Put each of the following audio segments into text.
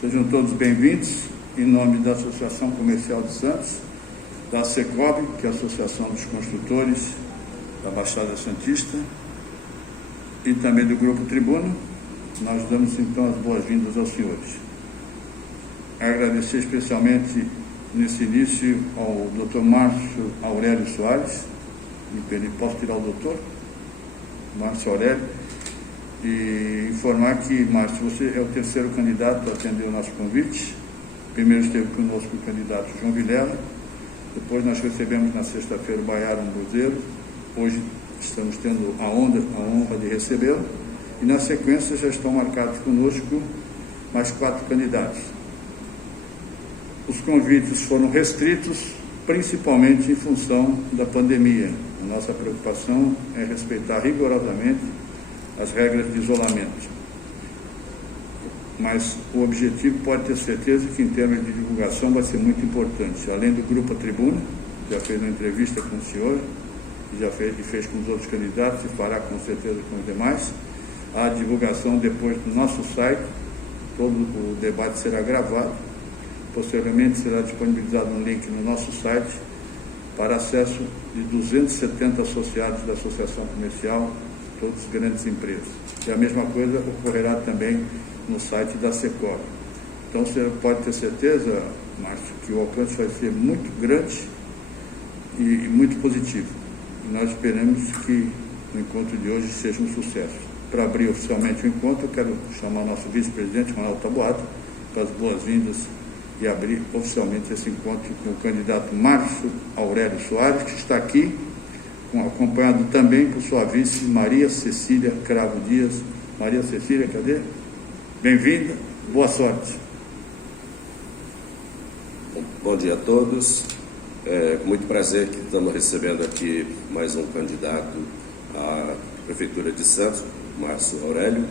Sejam todos bem-vindos em nome da Associação Comercial de Santos, da Secob, que é a Associação dos Construtores da Baixada Santista, e também do Grupo Tribuna. Nós damos então as boas-vindas aos senhores. Agradecer especialmente nesse início ao Dr. Márcio Aurélio Soares, posso tirar o doutor? Márcio Aurélio, e informar que, Márcio, você é o terceiro candidato a atender o nosso convite. Primeiro esteve conosco o candidato João Vilela, depois nós recebemos na sexta-feira o Baiaro Ambuzeiro, hoje estamos tendo a honra de recebê-lo, e na sequência já estão marcados conosco mais 4 candidatos. Os convites foram restritos, principalmente em função da pandemia. A nossa preocupação é respeitar rigorosamente as regras de isolamento. Mas o objetivo, pode ter certeza que em termos de divulgação vai ser muito importante. Além do Grupo Tribuna, já fez uma entrevista com o senhor, já fez com os outros candidatos e fará com certeza com os demais. A divulgação depois do nosso site, todo o debate será gravado, posteriormente será disponibilizado um link no nosso site para acesso de 270 associados da Associação Comercial, todas as grandes empresas. E a mesma coisa ocorrerá também no site da Secob. Então você pode ter certeza, Márcio, que o alcance vai ser muito grande e muito positivo. E nós esperamos que o encontro de hoje seja um sucesso. Para abrir oficialmente o encontro, eu quero chamar o nosso vice-presidente, Ronaldo Taboado, para as boas-vindas e abrir oficialmente esse encontro com o candidato Márcio Aurélio Soares, que está aqui, acompanhado também por sua vice, Maria Cecília Cravo Dias. Maria Cecília, cadê? Bem-vinda, boa sorte. Bom dia a todos. É com muito prazer que estamos recebendo aqui mais um candidato à Prefeitura de Santos, Márcio Aurélio.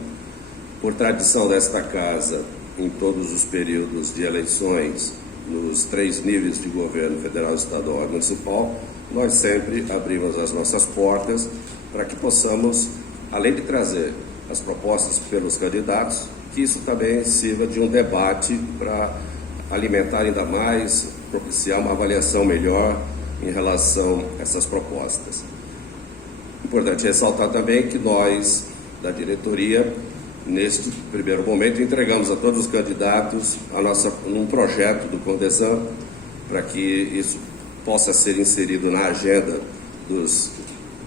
Por tradição desta casa, em todos os períodos de eleições, nos 3 níveis de governo, federal, estadual e municipal, nós sempre abrimos as nossas portas para que possamos, além de trazer as propostas pelos candidatos, que isso também sirva de um debate para alimentar ainda mais, propiciar uma avaliação melhor em relação a essas propostas. Importante ressaltar também que nós, da diretoria, neste primeiro momento, entregamos a todos os candidatos um projeto do Condesan para que isso possa ser inserido na agenda dos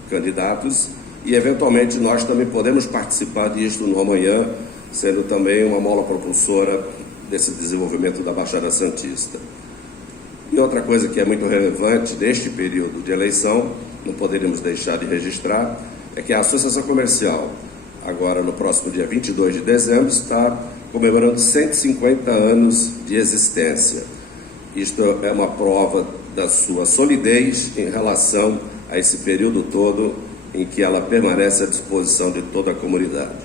candidatos e, eventualmente, nós também podemos participar disto no amanhã, sendo também uma mola propulsora desse desenvolvimento da Baixada Santista. E outra coisa que é muito relevante neste período de eleição, não poderíamos deixar de registrar, é que a Associação Comercial, agora no próximo dia 22 de dezembro, está comemorando 150 anos de existência. Isto é uma prova da sua solidez em relação a esse período todo em que ela permanece à disposição de toda a comunidade.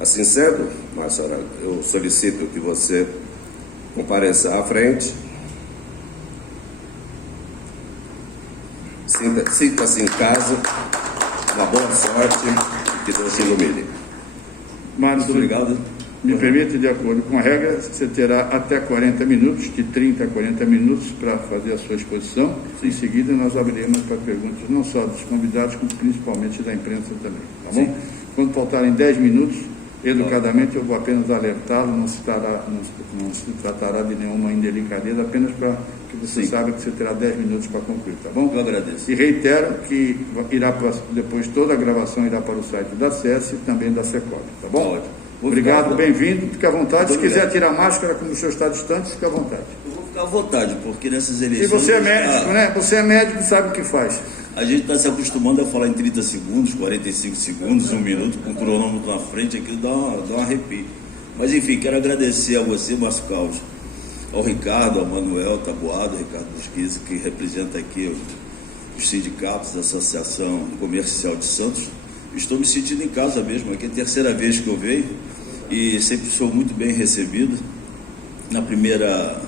Assim sendo, Márcio Aurélio, eu solicito que você compareça à frente. Sinta-se em casa, uma boa sorte, que Deus te ilumine. Márcio, muito obrigado. Me permite, de acordo com a regra, você terá até 40 minutos, de 30 a 40 minutos, para fazer a sua exposição. Em seguida, nós abriremos para perguntas não só dos convidados, como principalmente da imprensa também. Tá bom? Sim. Quando faltarem 10 minutos, educadamente, eu vou apenas alertá-lo, não se tratará de nenhuma indelicadeza, apenas para que você saiba que você terá 10 minutos para concluir, tá bom? Eu agradeço. E reitero que depois toda a gravação irá para o site da SES e também da Secob, tá bom? Ótimo. Obrigado, bem-vindo, fique à vontade. Se quiser tirar a máscara, como o senhor está distante, fique à vontade. Eu vou ficar à vontade, porque nessas eleições... E você é médico, né? Você é médico e sabe o que faz. A gente está se acostumando a falar em 30 segundos, 45 segundos, 1 minuto, com o cronômetro na frente, aquilo dá um arrepio. Mas, enfim, quero agradecer a você, Márcio Carlos, ao Ricardo, ao Manuel Taboado, Ricardo Busquisa, que representa aqui os sindicatos da Associação Comercial de Santos. Estou me sentindo em casa mesmo, aqui é a terceira vez que eu venho e sempre sou muito bem recebido. Na primeira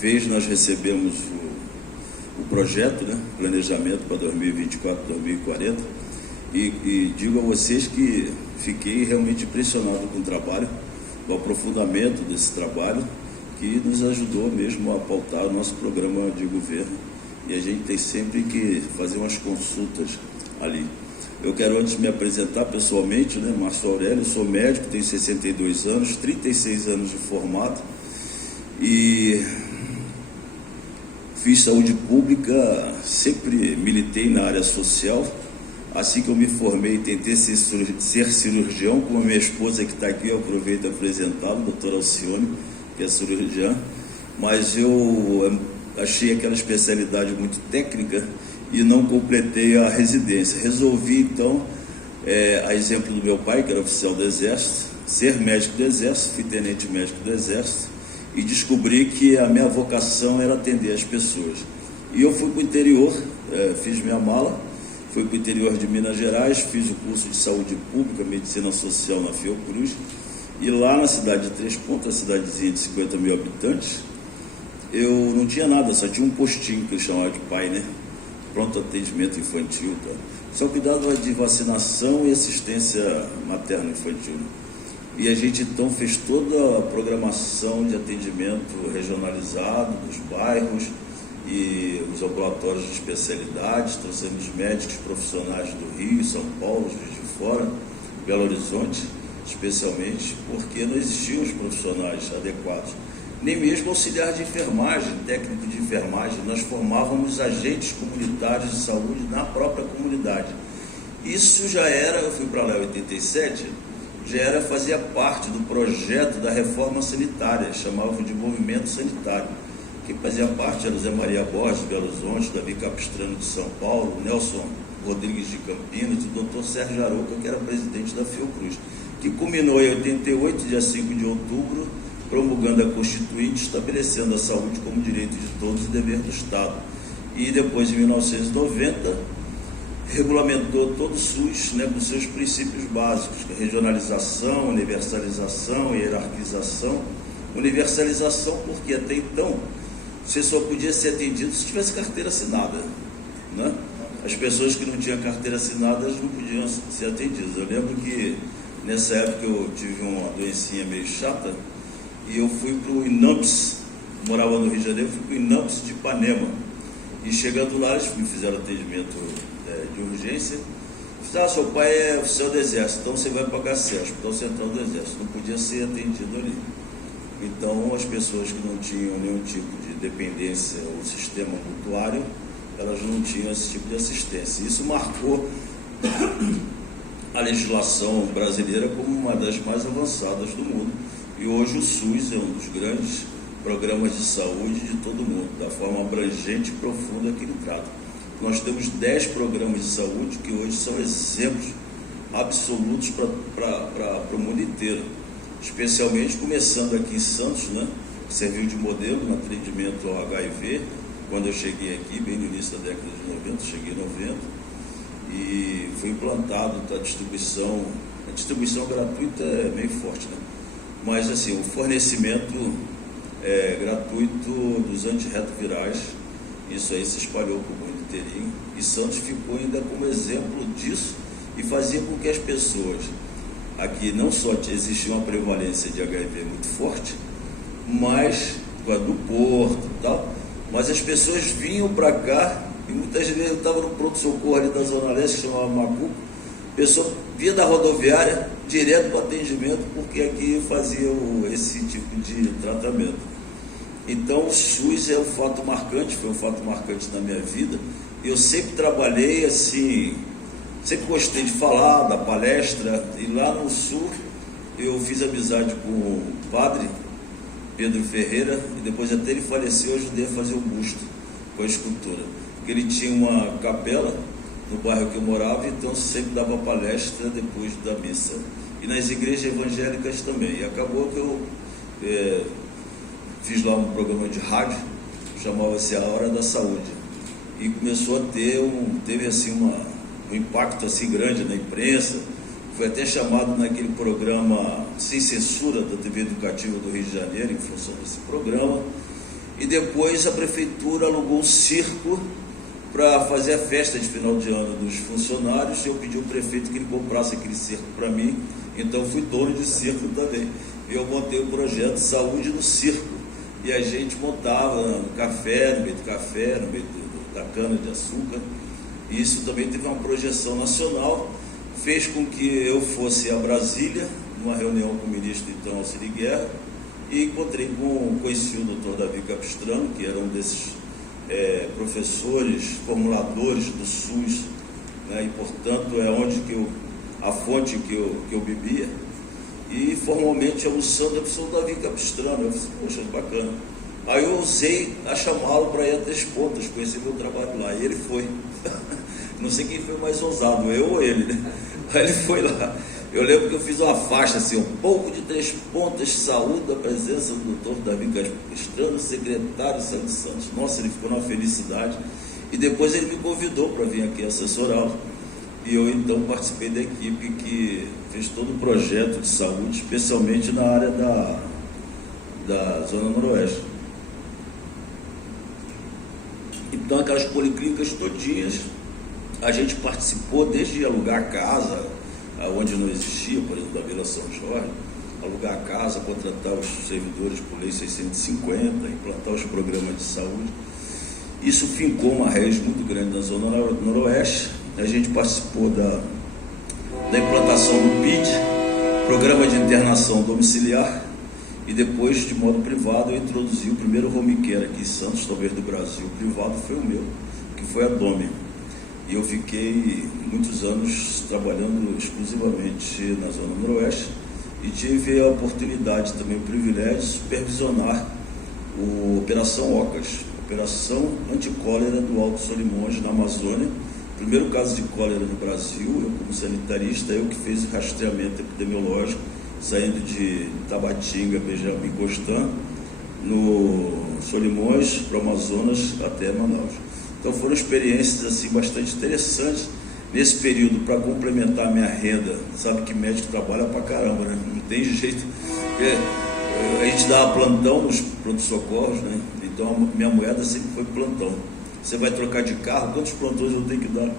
vez nós recebemos o projeto, né, planejamento para 2024, 2040, e digo a vocês que fiquei realmente impressionado com o trabalho o aprofundamento desse trabalho, que nos ajudou mesmo a pautar o nosso programa de governo. E a gente tem sempre que fazer umas consultas ali. Eu quero antes me apresentar pessoalmente, né? Márcio Aurélio, sou médico, tenho 62 anos, 36 anos de formado e fiz saúde pública, sempre militei na área social. Assim que eu me formei, tentei ser cirurgião, como a minha esposa que está aqui, eu aproveito a apresentá-la, doutora Alcione, que é cirurgiã, mas eu achei aquela especialidade muito técnica e não completei a residência. Resolvi, então, a exemplo do meu pai, que era oficial do Exército, ser médico do Exército, fui tenente médico do Exército, e descobri que a minha vocação era atender as pessoas. E eu fui para o interior, fiz minha mala, fui para o interior de Minas Gerais, fiz o curso de saúde pública, medicina social na Fiocruz, e lá na cidade de Três Pontas, cidadezinha de 50 mil habitantes, eu não tinha nada, só tinha um postinho que eu chamava de pai, né? Pronto atendimento infantil, tá? Só cuidado de vacinação e assistência materno-infantil. E a gente então fez toda a programação de atendimento regionalizado dos bairros e os ambulatórios de especialidades, trouxemos médicos profissionais do Rio, São Paulo, Juiz de Fora, Belo Horizonte, especialmente porque não existiam os profissionais adequados. Nem mesmo auxiliar de enfermagem, técnico de enfermagem, nós formávamos agentes comunitários de saúde na própria comunidade. Isso já era, eu fui para lá em 87, fazia parte do projeto da reforma sanitária, chamavam de movimento sanitário. Quem fazia parte era o Zé Maria Borges de Belo Horizonte, Davi Capistrano de São Paulo, Nelson Rodrigues de Campinas e o doutor Sérgio Arouca, que era presidente da Fiocruz, que culminou em 88, dia 5 de outubro, promulgando a Constituinte, estabelecendo a saúde como direito de todos e dever do Estado. E depois, em 1990, regulamentou todo o SUS, né, com seus princípios básicos, que é regionalização, universalização, hierarquização. Universalização porque até então você só podia ser atendido se tivesse carteira assinada, né? As pessoas que não tinham carteira assinada não podiam ser atendidas. Eu lembro que nessa época eu tive uma doencinha meio chata, e eu fui para o INAMPS, morava no Rio de Janeiro, fui para o INAMPS de Ipanema. E chegando lá, eles me fizeram atendimento de urgência. Disseram, seu pai é oficial do Exército, então você vai para o HC, Hospital Central do Exército. Não podia ser atendido ali. Então, as pessoas que não tinham nenhum tipo de dependência ou sistema mutuário, elas não tinham esse tipo de assistência. Isso marcou a legislação brasileira como uma das mais avançadas do mundo. E hoje o SUS é um dos grandes programas de saúde de todo mundo, da forma abrangente e profunda que ele trata. Nós temos 10 programas de saúde que hoje são exemplos absolutos para o mundo inteiro, especialmente começando aqui em Santos, né? Serviu de modelo no atendimento ao HIV, quando eu cheguei aqui, bem no início da década de 90, cheguei em 90, e foi implantado a distribuição gratuita é meio forte, né? Mas assim, o fornecimento gratuito dos antirretrovirais, isso aí se espalhou para o mundo inteirinho, e Santos ficou ainda como exemplo disso, e fazia com que as pessoas, aqui não só existia uma prevalência de HIV muito forte, mas do Porto e tal, mas as pessoas vinham para cá, e muitas vezes eu estava no pronto-socorro ali da Zona Leste, que chamava Macuco, a pessoa via da rodoviária direto para o atendimento, porque aqui fazia esse tipo de tratamento. Então o SUS é um fato marcante, foi um fato marcante na minha vida. Eu sempre trabalhei assim, sempre gostei de falar, da palestra, e lá no Sul eu fiz amizade com o padre Pedro Ferreira, e depois até ele faleceu, eu ajudei a fazer o busto com a escultura, porque ele tinha uma capela no bairro que eu morava, então sempre dava palestra depois da missa, e nas igrejas evangélicas também. E acabou que eu fiz lá um programa de rádio, chamava-se A Hora da Saúde, e começou a teve assim um impacto assim grande na imprensa. Foi até chamado naquele programa Sem Censura da TV Educativa do Rio de Janeiro, em função desse programa. E depois a prefeitura alugou um circo para fazer a festa de final de ano dos funcionários, e eu pedi ao prefeito que ele comprasse aquele circo para mim, então fui dono de circo também. e eu montei um projeto de saúde no circo. E a gente montava no café, no meio do café, no meio da cana-de-açúcar. E isso também teve uma projeção nacional, fez com que eu fosse a Brasília, numa reunião com o ministro, então, Alcide Guerra, e conheci o Dr. Davi Capistrano, que era um desses professores, formuladores do SUS, né, e, portanto, é onde a fonte que eu bebia. E formalmente aluciando a pessoa do Davi Capistrano. Eu falei, poxa, bacana. Aí eu usei a chamá-lo para ir a Três Pontas, conhecer meu trabalho lá, e ele foi. Não sei quem foi mais ousado, eu ou ele, né? Aí ele foi lá. Eu lembro que eu fiz uma faixa assim, um pouco de Três Pontas, saúde a presença do doutor Davi Capistrano, secretário Sérgio Santos. Nossa, ele ficou numa felicidade. E depois ele me convidou para vir aqui assessorá-lo. E eu então participei da equipe que fez todo o projeto de saúde, especialmente na área da Zona Noroeste. Então, aquelas policlínicas todinhas, a gente participou desde alugar casa, onde não existia, por exemplo, da Vila São Jorge, alugar a casa, contratar os servidores por lei 650, implantar os programas de saúde. Isso fincou uma raiz muito grande na Zona Noroeste. A gente participou da implantação do PID, Programa de Internação Domiciliar, e depois, de modo privado, eu introduzi o primeiro home care aqui em Santos, talvez do Brasil. O privado foi o meu, que foi a Dome. E eu fiquei muitos anos trabalhando exclusivamente na Zona Noroeste e tive a oportunidade, também o privilégio de supervisionar a Operação Ocas, Operação Anticólera do Alto Solimões, na Amazônia. Primeiro caso de cólera no Brasil, eu como sanitarista, eu que fiz o rastreamento epidemiológico, saindo de Tabatinga, Benjamin Constant, no Solimões, para o Amazonas, até Manaus. Então foram experiências assim, bastante interessantes nesse período, para complementar a minha renda. Sabe que médico trabalha pra caramba, né? Não tem jeito. A gente dava plantão nos pronto-socorros, né? Então a minha moeda sempre foi plantão. Você vai trocar de carro, quantos plantões eu tenho que dar?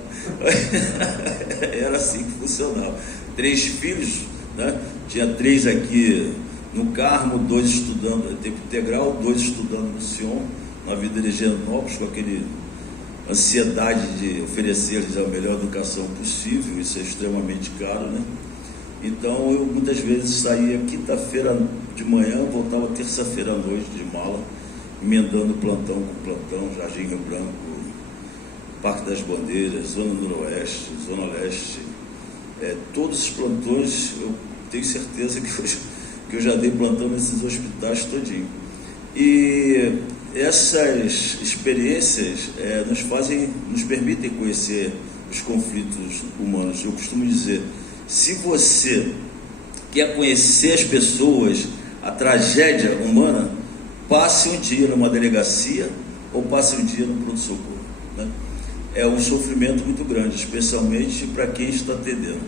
Era assim que funcionava. 3 filhos, né? Tinha 3 aqui no Carmo, 2 estudando tempo integral, 2 estudando no Sion, na Vida de Higienópolis, com aquele ansiedade de oferecer-lhes a melhor educação possível. Isso é extremamente caro, né? Então eu muitas vezes saía quinta-feira de manhã, voltava terça-feira à noite de mala, emendando plantão com plantão, Jardim Rio Branco, Parque das Bandeiras, Zona Noroeste, Zona Leste. Todos os plantões, eu tenho certeza que eu já dei plantão nesses hospitais todinho. E essas experiências nos permitem conhecer os conflitos humanos. Eu costumo dizer, se você quer conhecer as pessoas, a tragédia humana, passe um dia numa delegacia ou passe um dia no pronto-socorro, né? É um sofrimento muito grande, especialmente para quem está atendendo.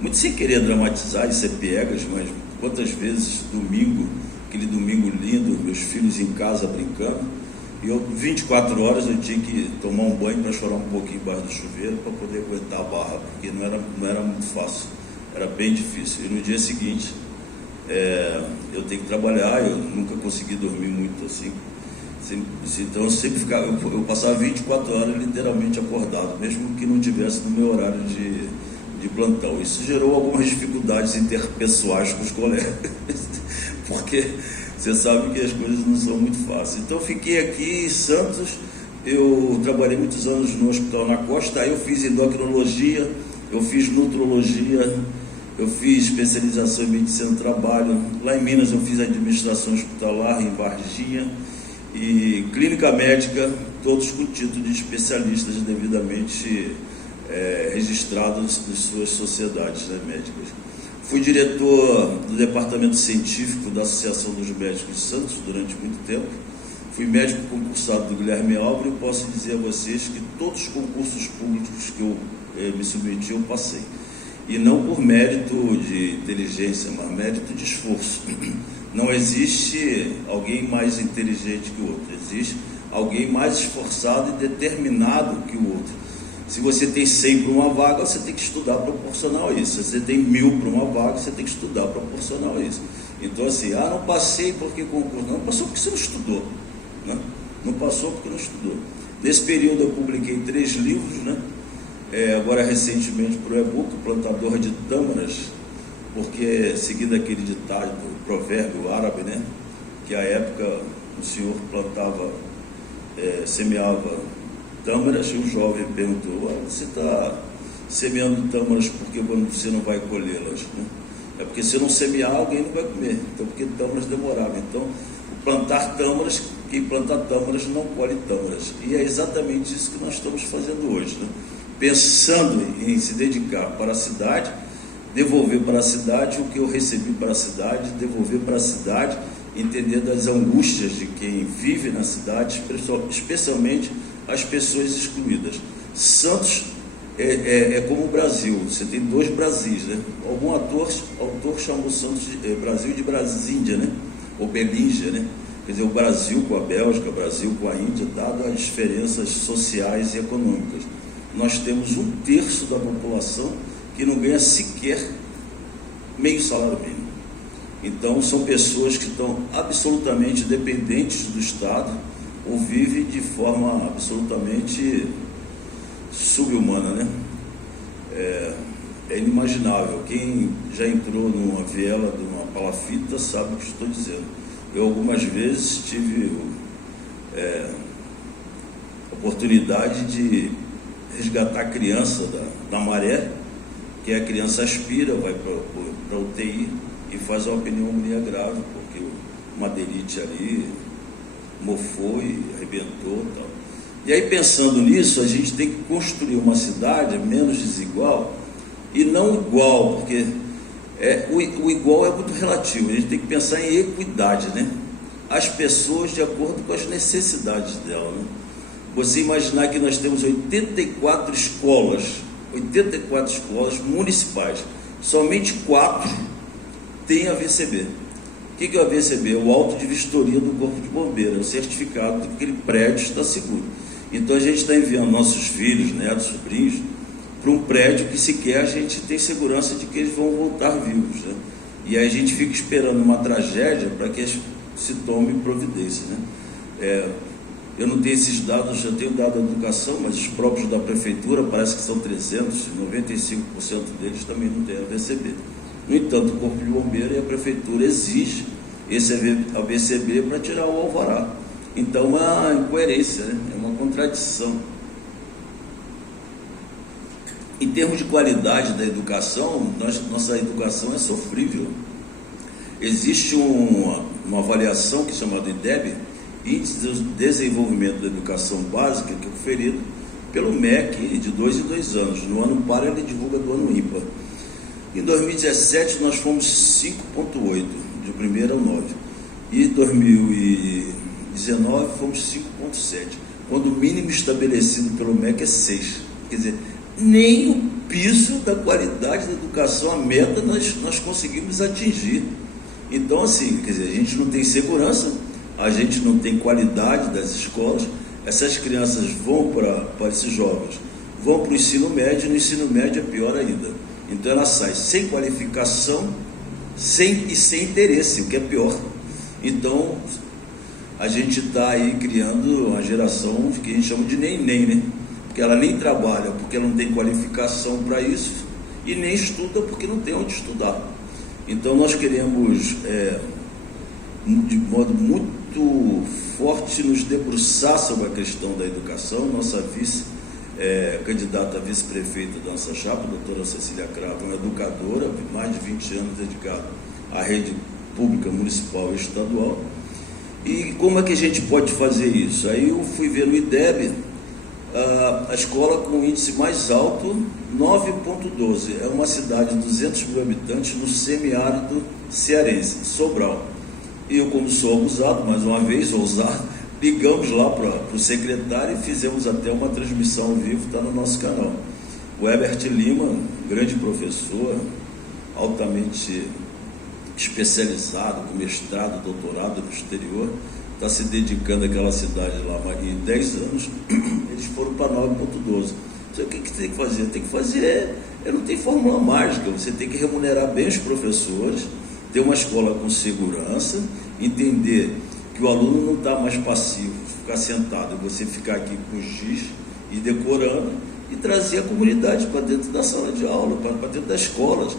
Muito sem querer dramatizar e ser piegas, mas quantas vezes domingo, aquele domingo lindo, meus filhos em casa brincando, e eu 24 horas eu tinha que tomar um banho para chorar um pouquinho embaixo do chuveiro para poder aguentar a barra, porque não era muito fácil, era bem difícil. E no dia seguinte eu tenho que trabalhar, eu nunca consegui dormir muito assim, então eu sempre ficava, eu passava 24 horas literalmente acordado, mesmo que não tivesse no meu horário de plantão. Isso gerou algumas dificuldades interpessoais com os colegas, porque você sabe que as coisas não são muito fáceis. Então eu fiquei aqui em Santos, eu trabalhei muitos anos no Hospital na Costa, aí eu fiz endocrinologia, eu fiz nutrologia, eu fiz especialização em medicina do trabalho. Lá em Minas eu fiz administração hospitalar em Varginha e clínica médica, todos com título de especialistas devidamente registrados nas suas sociedades, né, médicas. Fui diretor do departamento científico da Associação dos Médicos de Santos durante muito tempo. Fui médico concursado do Guilherme Álvaro e posso dizer a vocês que todos os concursos públicos que eu me submeti eu passei. E não por mérito de inteligência, mas mérito de esforço. Não existe alguém mais inteligente que o outro, existe alguém mais esforçado e determinado que o outro. Se você tem 100 para uma vaga, você tem que estudar proporcional a isso. Se você tem 1000 para uma vaga, você tem que estudar proporcional a isso. Então, assim, não passei porque concurso. Não passou porque você não estudou, né? Não passou porque não estudou. Nesse período eu publiquei 3 livros, né? Agora recentemente para o e-book, Plantador de Tâmaras, porque seguindo aquele ditado, provérbio árabe, né? Que à época o senhor plantava, semeava tâmaras, e o jovem perguntou: você está semeando tâmaras porque você não vai colhê-las, né? É porque se não semear, alguém não vai comer. Então, porque tâmaras demoravam. Então, plantar tâmaras, quem planta tâmaras não colhe tâmaras. E é exatamente isso que nós estamos fazendo hoje, né? Pensando em se dedicar para a cidade, devolver para a cidade o que eu recebi para a cidade, devolver para a cidade, entender das angústias de quem vive na cidade, especialmente as pessoas excluídas. Santos é como o Brasil, você tem 2 Brasis, né? Algum autor chamou Santos Brasil de Brasíndia, né? Ou Belíngia, né? Quer dizer, o Brasil com a Bélgica, o Brasil com a Índia, dado as diferenças sociais e econômicas. Nós temos 1/3 da população que não ganha sequer meio salário mínimo. Então, são pessoas que estão absolutamente dependentes do Estado ou vivem de forma absolutamente subhumana, né? É inimaginável. Quem já entrou numa viela de uma palafita sabe o que estou dizendo. Eu algumas vezes tive oportunidade de resgatar a criança da maré, que a criança aspira, vai para a UTI e faz uma pneumonia grave, porque o madeirite ali mofou e arrebentou e tal. E aí, pensando nisso, a gente tem que construir uma cidade menos desigual e não igual, porque o igual é muito relativo. A gente tem que pensar em equidade, né? As pessoas de acordo com as necessidades dela, né? Você imaginar que nós temos 84 escolas municipais, somente 4 têm AVCB. O que é o AVCB? É o auto de vistoria do Corpo de Bombeiros, é o certificado de que aquele prédio está seguro. Então a gente está enviando nossos filhos, netos, sobrinhos, para um prédio que sequer a gente tem segurança de que eles vão voltar vivos, né? E aí a gente fica esperando uma tragédia para que se tome providência, né? Eu não tenho esses dados, já tenho dado da educação, mas os próprios da prefeitura, parece que são 300, 95% deles também não têm AVCB. No entanto, o Corpo de Bombeiro e a prefeitura exige esse AVCB para tirar o alvará. Então, é uma incoerência, né? É uma contradição. Em termos de qualidade da educação, nossa educação é sofrível. Existe uma avaliação que é chamada IDEB, Índice de Desenvolvimento da Educação Básica, que é conferido pelo MEC de 2 em 2 anos. No ano par ele divulga do ano ímpar. Em 2017 nós fomos 5,8, de 1º ao 9. E em 2019 fomos 5,7, quando o mínimo estabelecido pelo MEC é 6. Quer dizer, nem o piso da qualidade da educação, a meta, nós conseguimos atingir. Então, assim, quer dizer, a gente não tem segurança, a gente não tem qualidade das escolas, essas crianças vão para esses jovens, vão para o ensino médio, e no ensino médio é pior ainda. Então ela sai sem qualificação e sem interesse, o que é pior. Então a gente está aí criando uma geração que a gente chama de neném, né? Porque ela nem trabalha porque ela não tem qualificação para isso e nem estuda porque não tem onde estudar. Então nós queremos, de modo muito forte, nos debruçar sobre a questão da educação. Nossa candidata a vice-prefeita da nossa chapa, a doutora Cecília Cravo, uma educadora, mais de 20 anos dedicada à rede pública municipal e estadual. E como é que a gente pode fazer isso? Aí eu fui ver no IDEB a escola com o índice mais alto, 9,12. É uma cidade de 200 mil habitantes no semiárido cearense, Sobral. E eu, como sou abusado, mais uma vez, ousado, ligamos lá para o secretário e fizemos até uma transmissão ao vivo, está no nosso canal. O Herbert Lima, grande professor, altamente especializado, com mestrado, doutorado no exterior, está se dedicando àquela cidade lá, mas em 10 anos eles foram para 9,12. Então, o que você tem que fazer? Tem que fazer, não tem fórmula mágica, você tem que remunerar bem os professores, ter uma escola com segurança, entender que o aluno não está mais passivo, ficar sentado, você ficar aqui com o giz e decorando, e trazer a comunidade para dentro da sala de aula, para dentro das escolas,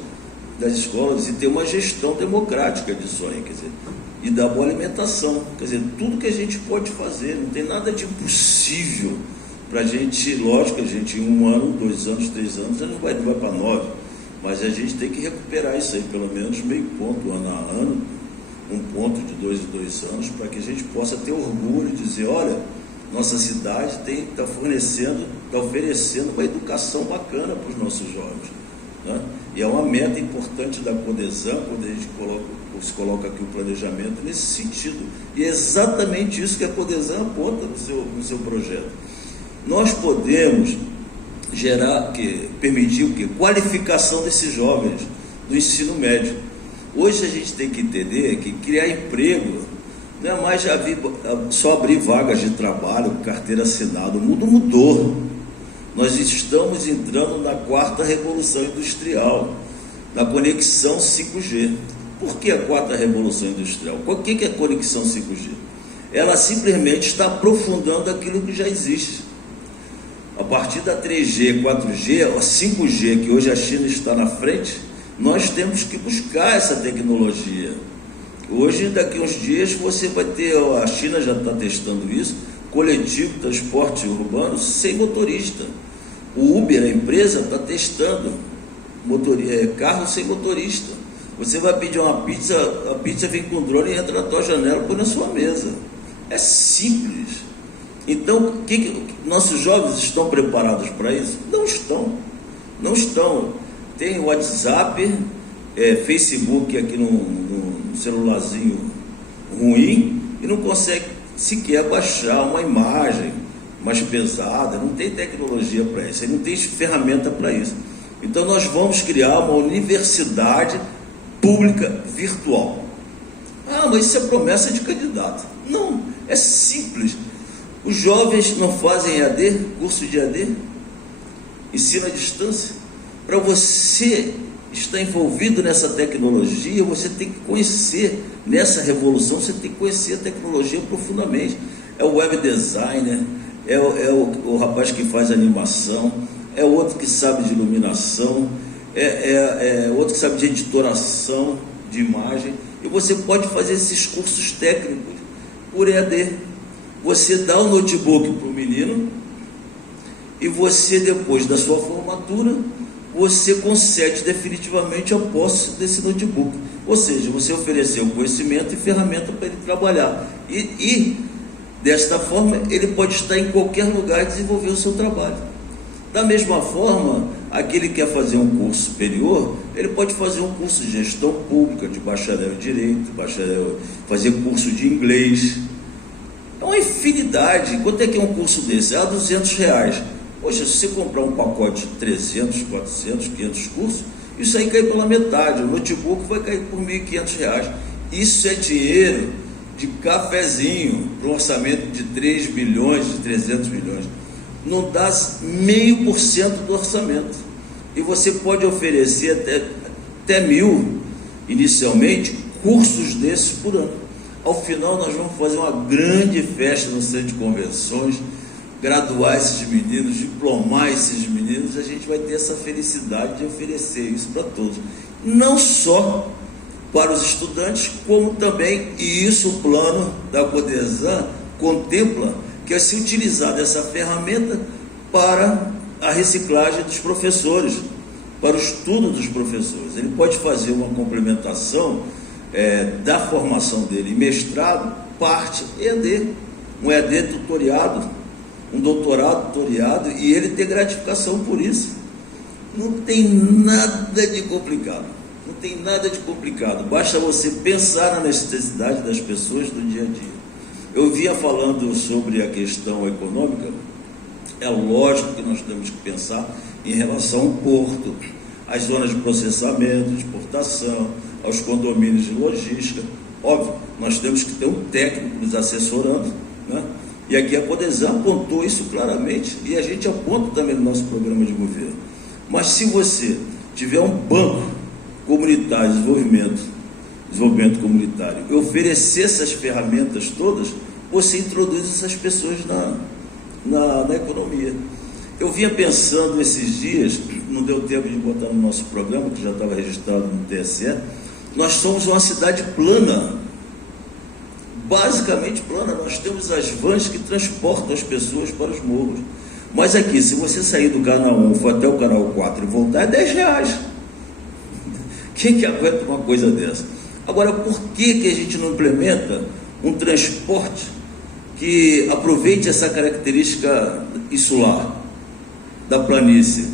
e ter uma gestão democrática disso aí, quer dizer, e dar boa alimentação, quer dizer, tudo que a gente pode fazer, não tem nada de impossível para a gente. Lógico que a gente em 1 ano, 2 anos, 3 anos, não vai para 9, mas a gente tem que recuperar isso aí, pelo menos meio ponto, ano a ano, 1 ponto de 2 em 2 anos, para que a gente possa ter orgulho de dizer, olha, nossa cidade está oferecendo uma educação bacana para os nossos jovens, né? E é uma meta importante da Codesan, quando a gente se coloca aqui o planejamento nesse sentido, e é exatamente isso que a Codesan aponta no seu projeto. Nós podemos permitir o quê? Qualificação desses jovens do ensino médio. Hoje a gente tem que entender que criar emprego não é mais só abrir vagas de trabalho, carteira assinada. O mundo mudou. Nós estamos entrando na 4ª revolução industrial, na conexão 5G. Por que a 4ª revolução industrial? O que é a conexão 5G? Ela simplesmente está aprofundando aquilo que já existe. A partir da 3G, 4G, a 5G, que hoje a China está na frente, nós temos que buscar essa tecnologia. Hoje, daqui a uns dias, você vai ter, a China já está testando isso, coletivo, transporte urbano sem motorista. O Uber, a empresa, está testando carro sem motorista. Você vai pedir uma pizza, a pizza vem com drone e entra na tua janela e põe na sua mesa. É simples. Então, nossos jovens estão preparados para isso? Não estão. Não estão. Tem WhatsApp, Facebook aqui no celularzinho ruim e não consegue sequer baixar uma imagem mais pesada, não tem tecnologia para isso, não tem ferramenta para isso. Então nós vamos criar uma universidade pública virtual. Ah, mas isso é promessa de candidato. Não, é simples. Os jovens não fazem EAD, curso de EAD, ensino à distância. Para você estar envolvido nessa tecnologia, você tem que conhecer, nessa revolução, você tem que conhecer a tecnologia profundamente. É o web designer, é o rapaz que faz animação, é o outro que sabe de iluminação, é outro que sabe de editoração de imagem, e você pode fazer esses cursos técnicos por EAD. Você dá o notebook para o menino e você, depois da sua formatura, você concede definitivamente a posse desse notebook. Ou seja, você ofereceu conhecimento e ferramenta para ele trabalhar. E desta forma, ele pode estar em qualquer lugar e desenvolver o seu trabalho. Da mesma forma, aquele que quer fazer um curso superior, ele pode fazer um curso de gestão pública, de bacharel em direito, fazer curso de inglês. É uma infinidade. Quanto é que é um curso desse? R$200. Poxa, se você comprar um pacote de 300, 400, 500 cursos, isso aí cai pela metade. O notebook vai cair por R$1.500. Isso é dinheiro de cafezinho para um orçamento de 3 bilhões, de 300 milhões. Não dá 0,5% do orçamento. E você pode oferecer até 1.000, inicialmente, cursos desses por ano. Ao final, nós vamos fazer uma grande festa no centro de convenções, graduar esses meninos, diplomar esses meninos. A gente vai ter essa felicidade de oferecer isso para todos. Não só para os estudantes, como também, e isso o plano da Codesan contempla, que é se utilizar dessa ferramenta para a reciclagem dos professores, para o estudo dos professores. Ele pode fazer uma complementação da formação dele em mestrado, parte EAD, um EAD tutoriado, um doutorado tutoriado, e ele ter gratificação por isso. Não tem nada de complicado. Não tem nada de complicado. Basta você pensar na necessidade das pessoas do dia a dia. Eu vinha falando sobre a questão econômica. É lógico que nós temos que pensar em relação ao porto, às zonas de processamento, de exportação, aos condomínios de logística. Óbvio, nós temos que ter um técnico nos assessorando, né? E aqui a Codesan apontou isso claramente, e a gente aponta também no nosso programa de governo. Mas se você tiver um banco comunitário de desenvolvimento desenvolvimento comunitário, e oferecer essas ferramentas todas, você introduz essas pessoas na economia. Eu vinha pensando esses dias, não deu tempo de botar no nosso programa, que já estava registrado no TSE, nós somos uma cidade plana, basicamente plana. Nós temos as vans que transportam as pessoas para os morros. Mas aqui, se você sair do canal 1, for até o canal 4 e voltar, é R$10. Quem que aguenta uma coisa dessa? Agora, por que a gente não implementa um transporte que aproveite essa característica insular da planície?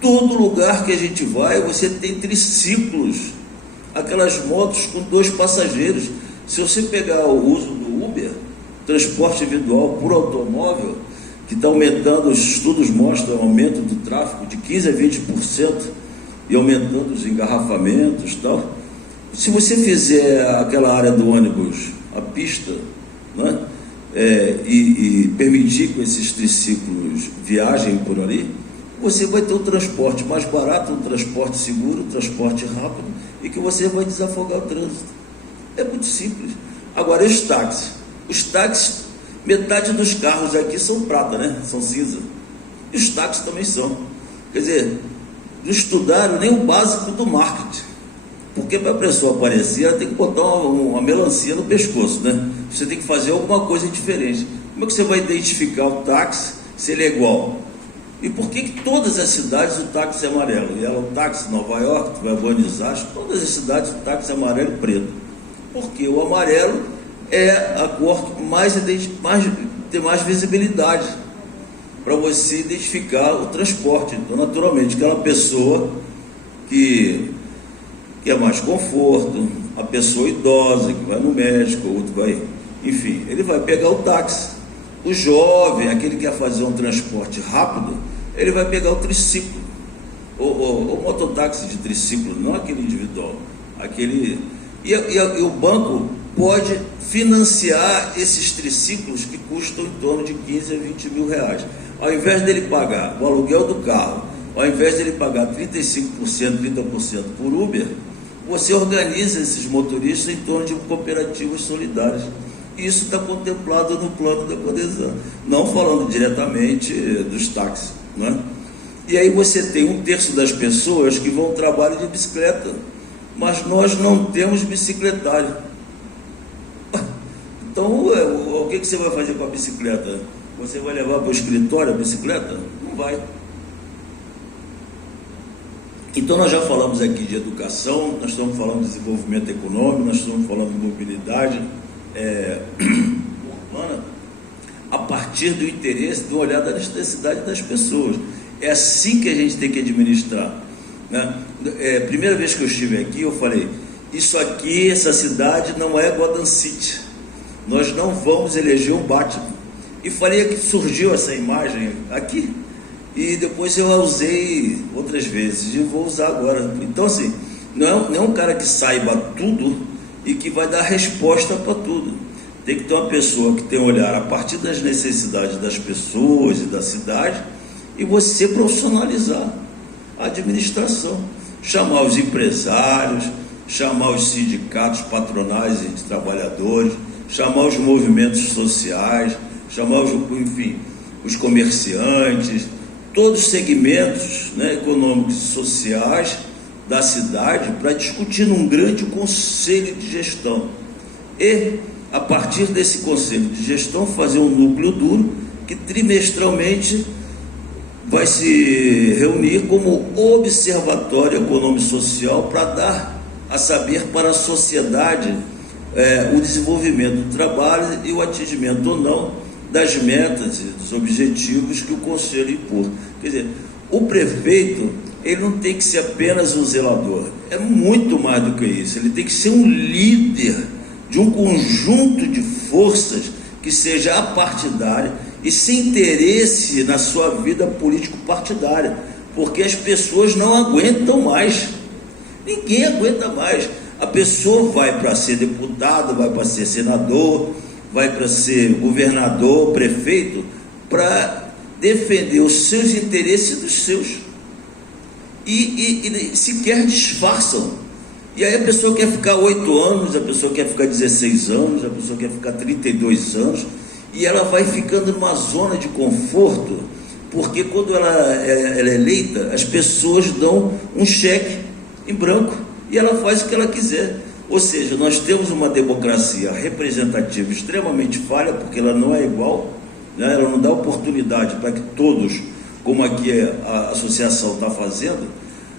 Todo lugar que a gente vai, você tem triciclos, aquelas motos com 2 passageiros. Se você pegar o uso do Uber, transporte individual por automóvel, que está aumentando, os estudos mostram aumento do tráfego de 15% a 20% e aumentando os engarrafamentos e tal. Se você fizer aquela área do ônibus, a pista, né, e permitir que esses triciclos viajem por ali, você vai ter um transporte mais barato, um transporte seguro, um transporte rápido, e que você vai desafogar o trânsito. É muito simples. Agora, os táxis, metade dos carros aqui são prata, né? São cinza. E os táxis também são. Quer dizer, não estudaram nem o básico do marketing. Porque para a pessoa aparecer, ela tem que botar uma melancia no pescoço, né? Você tem que fazer alguma coisa diferente. Como é que você vai identificar o táxi se ele é igual? E por que todas as cidades o táxi é amarelo? E o táxi em Nova York, vai Buenos Aires, todas as cidades o táxi é amarelo e preto. Porque o amarelo é a cor que tem mais visibilidade para você identificar o transporte. Então, naturalmente, aquela pessoa que quer mais conforto, a pessoa idosa que vai no médico, outro vai, enfim, ele vai pegar o táxi. O jovem, aquele que quer fazer um transporte rápido, ele vai pegar o triciclo, o mototáxi de triciclo, não aquele individual, aquele. E o banco pode financiar esses triciclos que custam em torno de 15 a 20 mil reais. Ao invés dele pagar o aluguel do carro, ao invés dele pagar 35%, 30% por Uber, você organiza esses motoristas em torno de cooperativas solidárias. Isso está contemplado no plano da Codesan, não falando diretamente dos táxis, não é? E aí você tem 1/3 das pessoas que vão ao trabalho de bicicleta, mas nós não temos bicicletário. Então, o que você vai fazer com a bicicleta? Você vai levar para o escritório a bicicleta? Não vai. Então, nós já falamos aqui de educação, nós estamos falando de desenvolvimento econômico, nós estamos falando de mobilidade urbana, a partir do interesse, do olhar da necessidade das pessoas. É assim que a gente tem que administrar, né? Primeira vez que eu estive aqui, eu falei, isso aqui, essa cidade não é Gotham City, nós não vamos eleger um Batman. E falei que surgiu essa imagem aqui, e depois eu a usei outras vezes, e eu vou usar agora. Então, assim, não é um cara que saiba tudo e que vai dar resposta para tudo. Tem que ter uma pessoa que tem um olhar a partir das necessidades das pessoas e da cidade, e você profissionalizar a administração, chamar os empresários, chamar os sindicatos patronais e de trabalhadores, chamar os movimentos sociais, chamar os comerciantes, todos os segmentos, né, econômicos e sociais da cidade, para discutir num grande conselho de gestão. E, a partir desse conselho de gestão, fazer um núcleo duro que trimestralmente vai se reunir como observatório econômico-social para dar a saber para a sociedade o desenvolvimento do trabalho e o atingimento ou não das metas e dos objetivos que o Conselho impôs. Quer dizer, o prefeito, ele não tem que ser apenas um zelador, é muito mais do que isso, ele tem que ser um líder de um conjunto de forças que seja apartidária e sem interesse na sua vida político-partidária, porque as pessoas não aguentam mais, ninguém aguenta mais. A pessoa vai para ser deputado, vai para ser senador, vai para ser governador, prefeito, para defender os seus interesses e dos seus. E sequer disfarçam E aí a pessoa quer ficar 8 anos, a pessoa quer ficar 16 anos, a pessoa quer ficar 32 anos, e ela vai ficando numa zona de conforto, porque quando ela é eleita, as pessoas dão um cheque em branco e ela faz o que ela quiser. Ou seja, nós temos uma democracia representativa extremamente falha, porque ela não é igual, né? Ela não dá oportunidade para que todos, como aqui a associação está fazendo,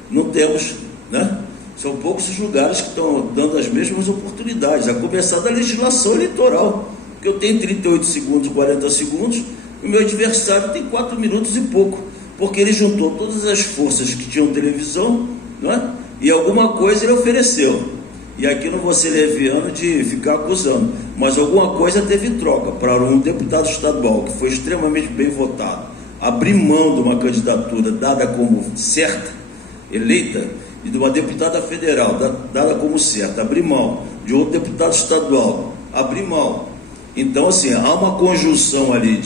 não temos, né? São poucos os lugares que estão dando as mesmas oportunidades, a começar da legislação eleitoral, porque eu tenho 38 segundos, 40 segundos, e o meu adversário tem 4 minutos e pouco, porque ele juntou todas as forças que tinham televisão, não é? E alguma coisa ele ofereceu. E aqui não vou ser leviano de ficar acusando, mas alguma coisa teve troca para um deputado estadual que foi extremamente bem votado, abrir mão de uma candidatura dada como certa, eleita, e de uma deputada federal dada como certa, abrir mão, de outro deputado estadual, abrir mão. Então, assim, há uma conjunção ali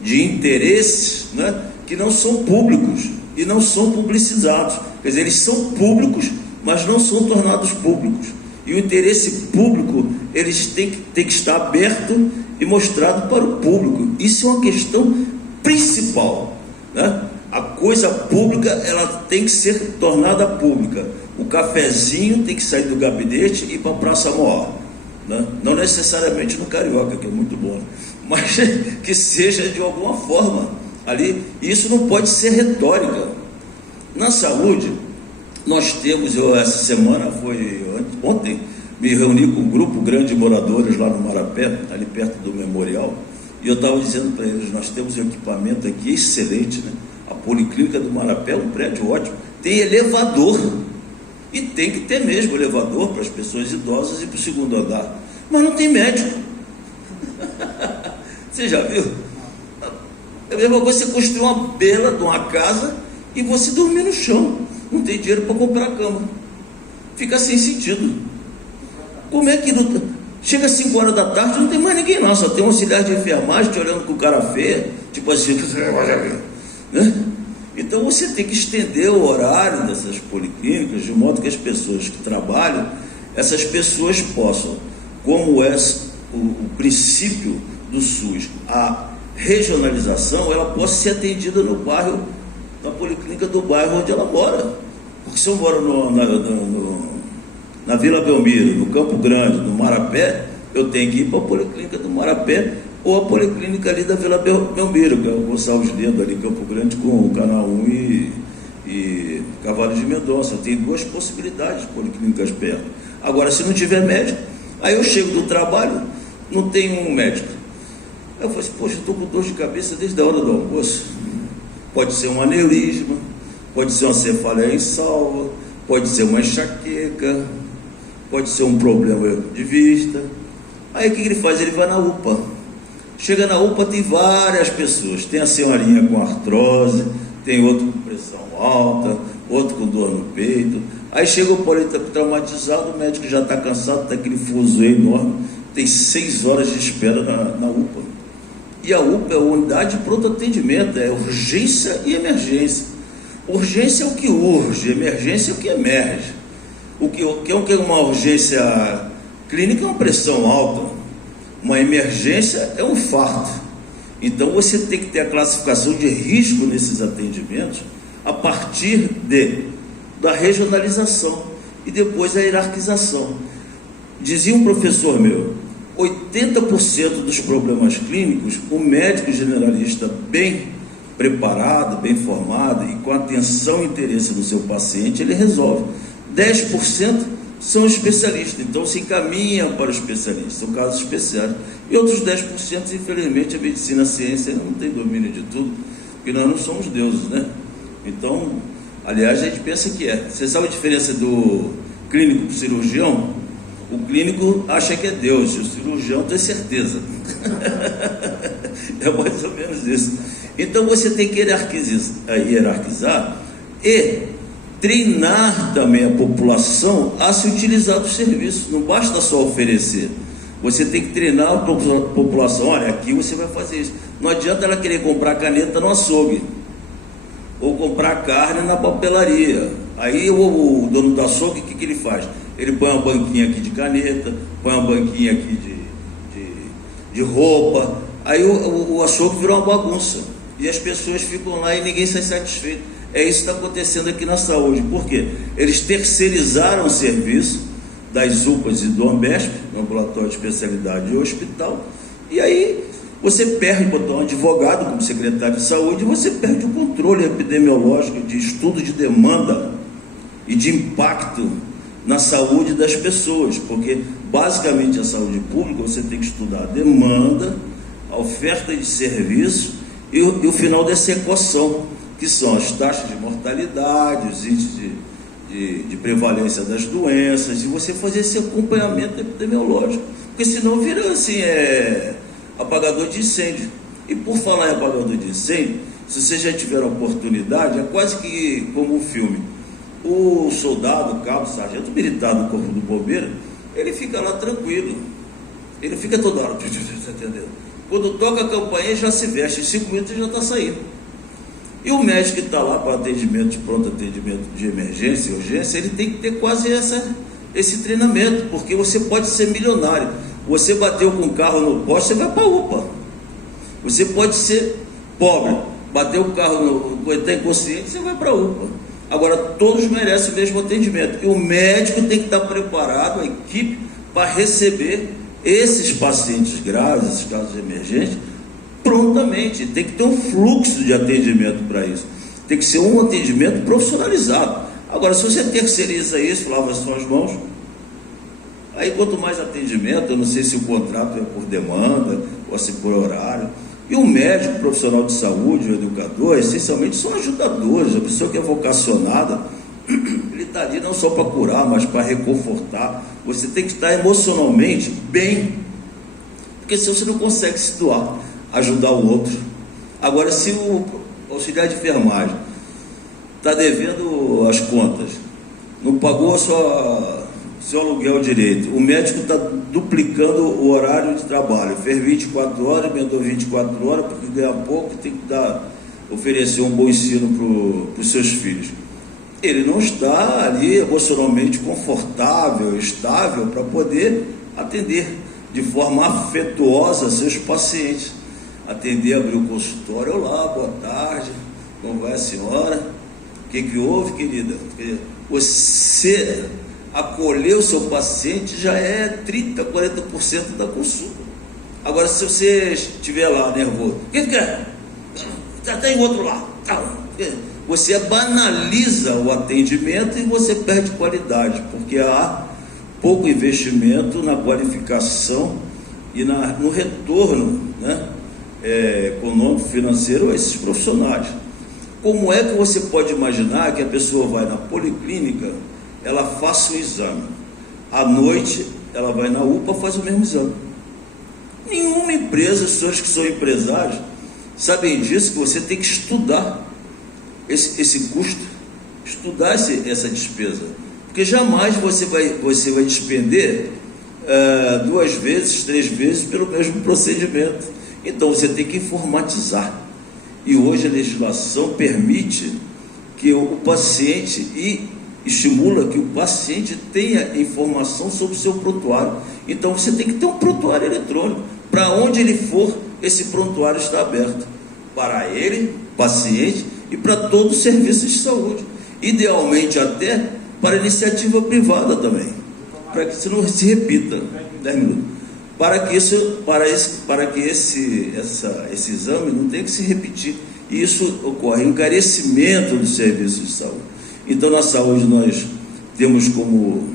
de interesses, né, que não são públicos e não são publicizados. Quer dizer, eles são públicos, mas não são tornados públicos. E o interesse público, eles têm que estar aberto e mostrado para o público. Isso é uma questão principal, né? A coisa pública, ela tem que ser tornada pública. O cafezinho tem que sair do gabinete e ir para a Praça Maior, né? Não necessariamente no Carioca, que é muito bom, mas que seja de alguma forma ali. Isso não pode ser retórica. Na saúde, nós temos, essa semana, ontem, me reuni com um grupo grande de moradores lá no Marapé, ali perto do Memorial, e eu estava dizendo para eles, nós temos um equipamento aqui excelente, né? A Policlínica do Marapé é um prédio ótimo, tem elevador, e tem que ter mesmo elevador para as pessoas idosas e para o segundo andar, mas não tem médico. Você já viu? É a mesma coisa você construir uma bela de uma casa e você dormir no chão, não tem dinheiro para comprar a cama, fica sem sentido. Como é que não... Chega às 5 horas da tarde, não tem mais ninguém lá, só tem um auxiliar de enfermagem te olhando com cara feia, tipo assim, né? Então você tem que estender o horário dessas policlínicas, de modo que as pessoas que trabalham, essas pessoas possam, como é o princípio do SUS, a regionalização, ela possa ser atendida no bairro, na policlínica do bairro onde ela mora. Porque se eu moro na Vila Belmiro, no Campo Grande, no Marapé, eu tenho que ir para a policlínica do Marapé ou a policlínica ali da Vila Belmiro, que é o Gonçalves Lendo ali em Campo Grande, com o Canal 1 e Cavalo de Mendonça. Tem 2 possibilidades de policlínicas perto. Agora, se não tiver médico, aí eu chego do trabalho, não tem um médico. Aí eu falo assim, poxa, eu estou com dor de cabeça desde a hora do almoço. Pode ser um aneurisma, pode ser uma cefaleia insalva, pode ser uma enxaqueca, pode ser um problema de vista. Aí o que ele faz? Ele vai na UPA. Chega na UPA, tem várias pessoas. Tem a senhorinha com artrose, tem outro com pressão alta, outro com dor no peito. Aí chega o politraumatizado, o médico já está cansado, está aquele fuzuê enorme, tem 6 horas de espera na UPA. E a UPA é a unidade de pronto atendimento, é urgência e emergência. Urgência é o que urge, emergência é o que emerge. O que é uma urgência clínica é uma pressão alta, uma emergência é um infarto. Então você tem que ter a classificação de risco nesses atendimentos a partir da regionalização e depois da hierarquização. Dizia um professor meu, 80% dos problemas clínicos, o médico generalista bem preparado, bem formado e com atenção e interesse no seu paciente, ele resolve. 10% são especialistas, então se encaminha para o especialista, são casos especiais. E outros 10%, infelizmente, a medicina, a ciência não tem domínio de tudo, porque nós não somos deuses, né? Então, aliás, a gente pensa que é. Você sabe a diferença do clínico para o cirurgião? O clínico acha que é Deus, e o cirurgião tem certeza. É mais ou menos isso. Então você tem que hierarquizar e treinar também a população a se utilizar dos serviços. Não basta só oferecer. Você tem que treinar a população. Olha, aqui você vai fazer isso. Não adianta ela querer comprar caneta no açougue ou comprar carne na papelaria. Aí o dono do açougue, o que ele faz? ele põe uma banquinha aqui de caneta, põe uma banquinha aqui de roupa, aí o açougue virou uma bagunça, e as pessoas ficam lá e ninguém sai satisfeito. É isso que está acontecendo aqui na saúde. Por quê? Eles terceirizaram o serviço das UPAs e do Ambesp, no ambulatório de especialidade e hospital, e aí você perde, botar um advogado como secretário de saúde, você perde o controle epidemiológico de estudo de demanda e de impacto na saúde das pessoas, porque basicamente a saúde pública você tem que estudar a demanda, a oferta de serviços e o final dessa equação, que são as taxas de mortalidade, os índices de prevalência das doenças, e você fazer esse acompanhamento epidemiológico, porque senão vira assim, apagador de incêndio. E por falar em apagador de incêndio, se você já tiver a oportunidade, é quase que como um filme. O soldado, o cabo, o sargento militar do Corpo do Bombeiro, ele fica lá tranquilo, ele fica toda hora, entendeu? Quando toca a campainha já se veste, em 5 minutos já está saindo. E o médico que está lá para atendimento, de pronto atendimento de emergência e urgência, ele tem que ter quase esse treinamento, porque você pode ser milionário. Você bateu com o carro no poste, você vai para a UPA. Você pode ser pobre, bateu o carro está inconsciente, você vai para a UPA. Agora, todos merecem o mesmo atendimento. E o médico tem que estar preparado, a equipe, para receber esses pacientes graves, esses casos emergentes, prontamente. Tem que ter um fluxo de atendimento para isso. Tem que ser um atendimento profissionalizado. Agora, se você terceiriza isso, lava as suas mãos, aí quanto mais atendimento, eu não sei se o contrato é por demanda ou se por horário. E o médico, o profissional de saúde, o educador, essencialmente são ajudadores. A pessoa que é vocacionada, ele está ali não só para curar, mas para reconfortar. Você tem que estar emocionalmente bem, porque senão você não consegue se doar, ajudar o outro. Agora, se o auxiliar de enfermagem está devendo as contas, não pagou seu aluguel direito, o médico está duplicando o horário de trabalho, fez 24 horas, emendou 24 horas, porque ganha pouco, tem que oferecer um bom ensino para os seus filhos. Ele não está ali emocionalmente confortável, estável, para poder atender de forma afetuosa seus pacientes. Atender, abrir o consultório, olá, boa tarde, como vai a senhora? O que houve, querida? Você acolher o seu paciente já é 30%, 40% da consulta. Agora, se você estiver lá nervoso, o que quer? Já tem outro lá. Você banaliza o atendimento e você perde qualidade, porque há pouco investimento na qualificação e no retorno, né, econômico, financeiro a esses profissionais. Como é que você pode imaginar que a pessoa vai na policlínica, ela faça um exame, à noite ela vai na UPA, faz o mesmo exame? Nenhuma empresa, os senhores que são empresários sabem disso, que você tem que estudar esse custo, estudar essa despesa, porque jamais você vai despender 2 vezes, 3 vezes pelo mesmo procedimento. Então você tem que informatizar, e hoje a legislação permite que o paciente e estimula que o paciente tenha informação sobre o seu prontuário. Então você tem que ter um prontuário eletrônico. Para onde ele for, esse prontuário está aberto para ele, paciente, e para todo o serviço de saúde, idealmente até para iniciativa privada também, para que isso não se repita. 10 minutos. Para que esse exame não tenha que se repetir. E isso ocorre, encarecimento do serviço de saúde. Então, na saúde, nós temos como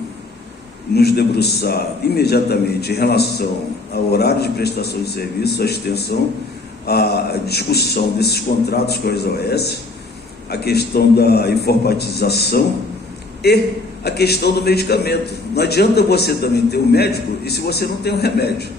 nos debruçar imediatamente em relação ao horário de prestação de serviço, a extensão, a discussão desses contratos com as OS, a questão da informatização e a questão do medicamento. Não adianta você também ter um médico e se você não tem um remédio.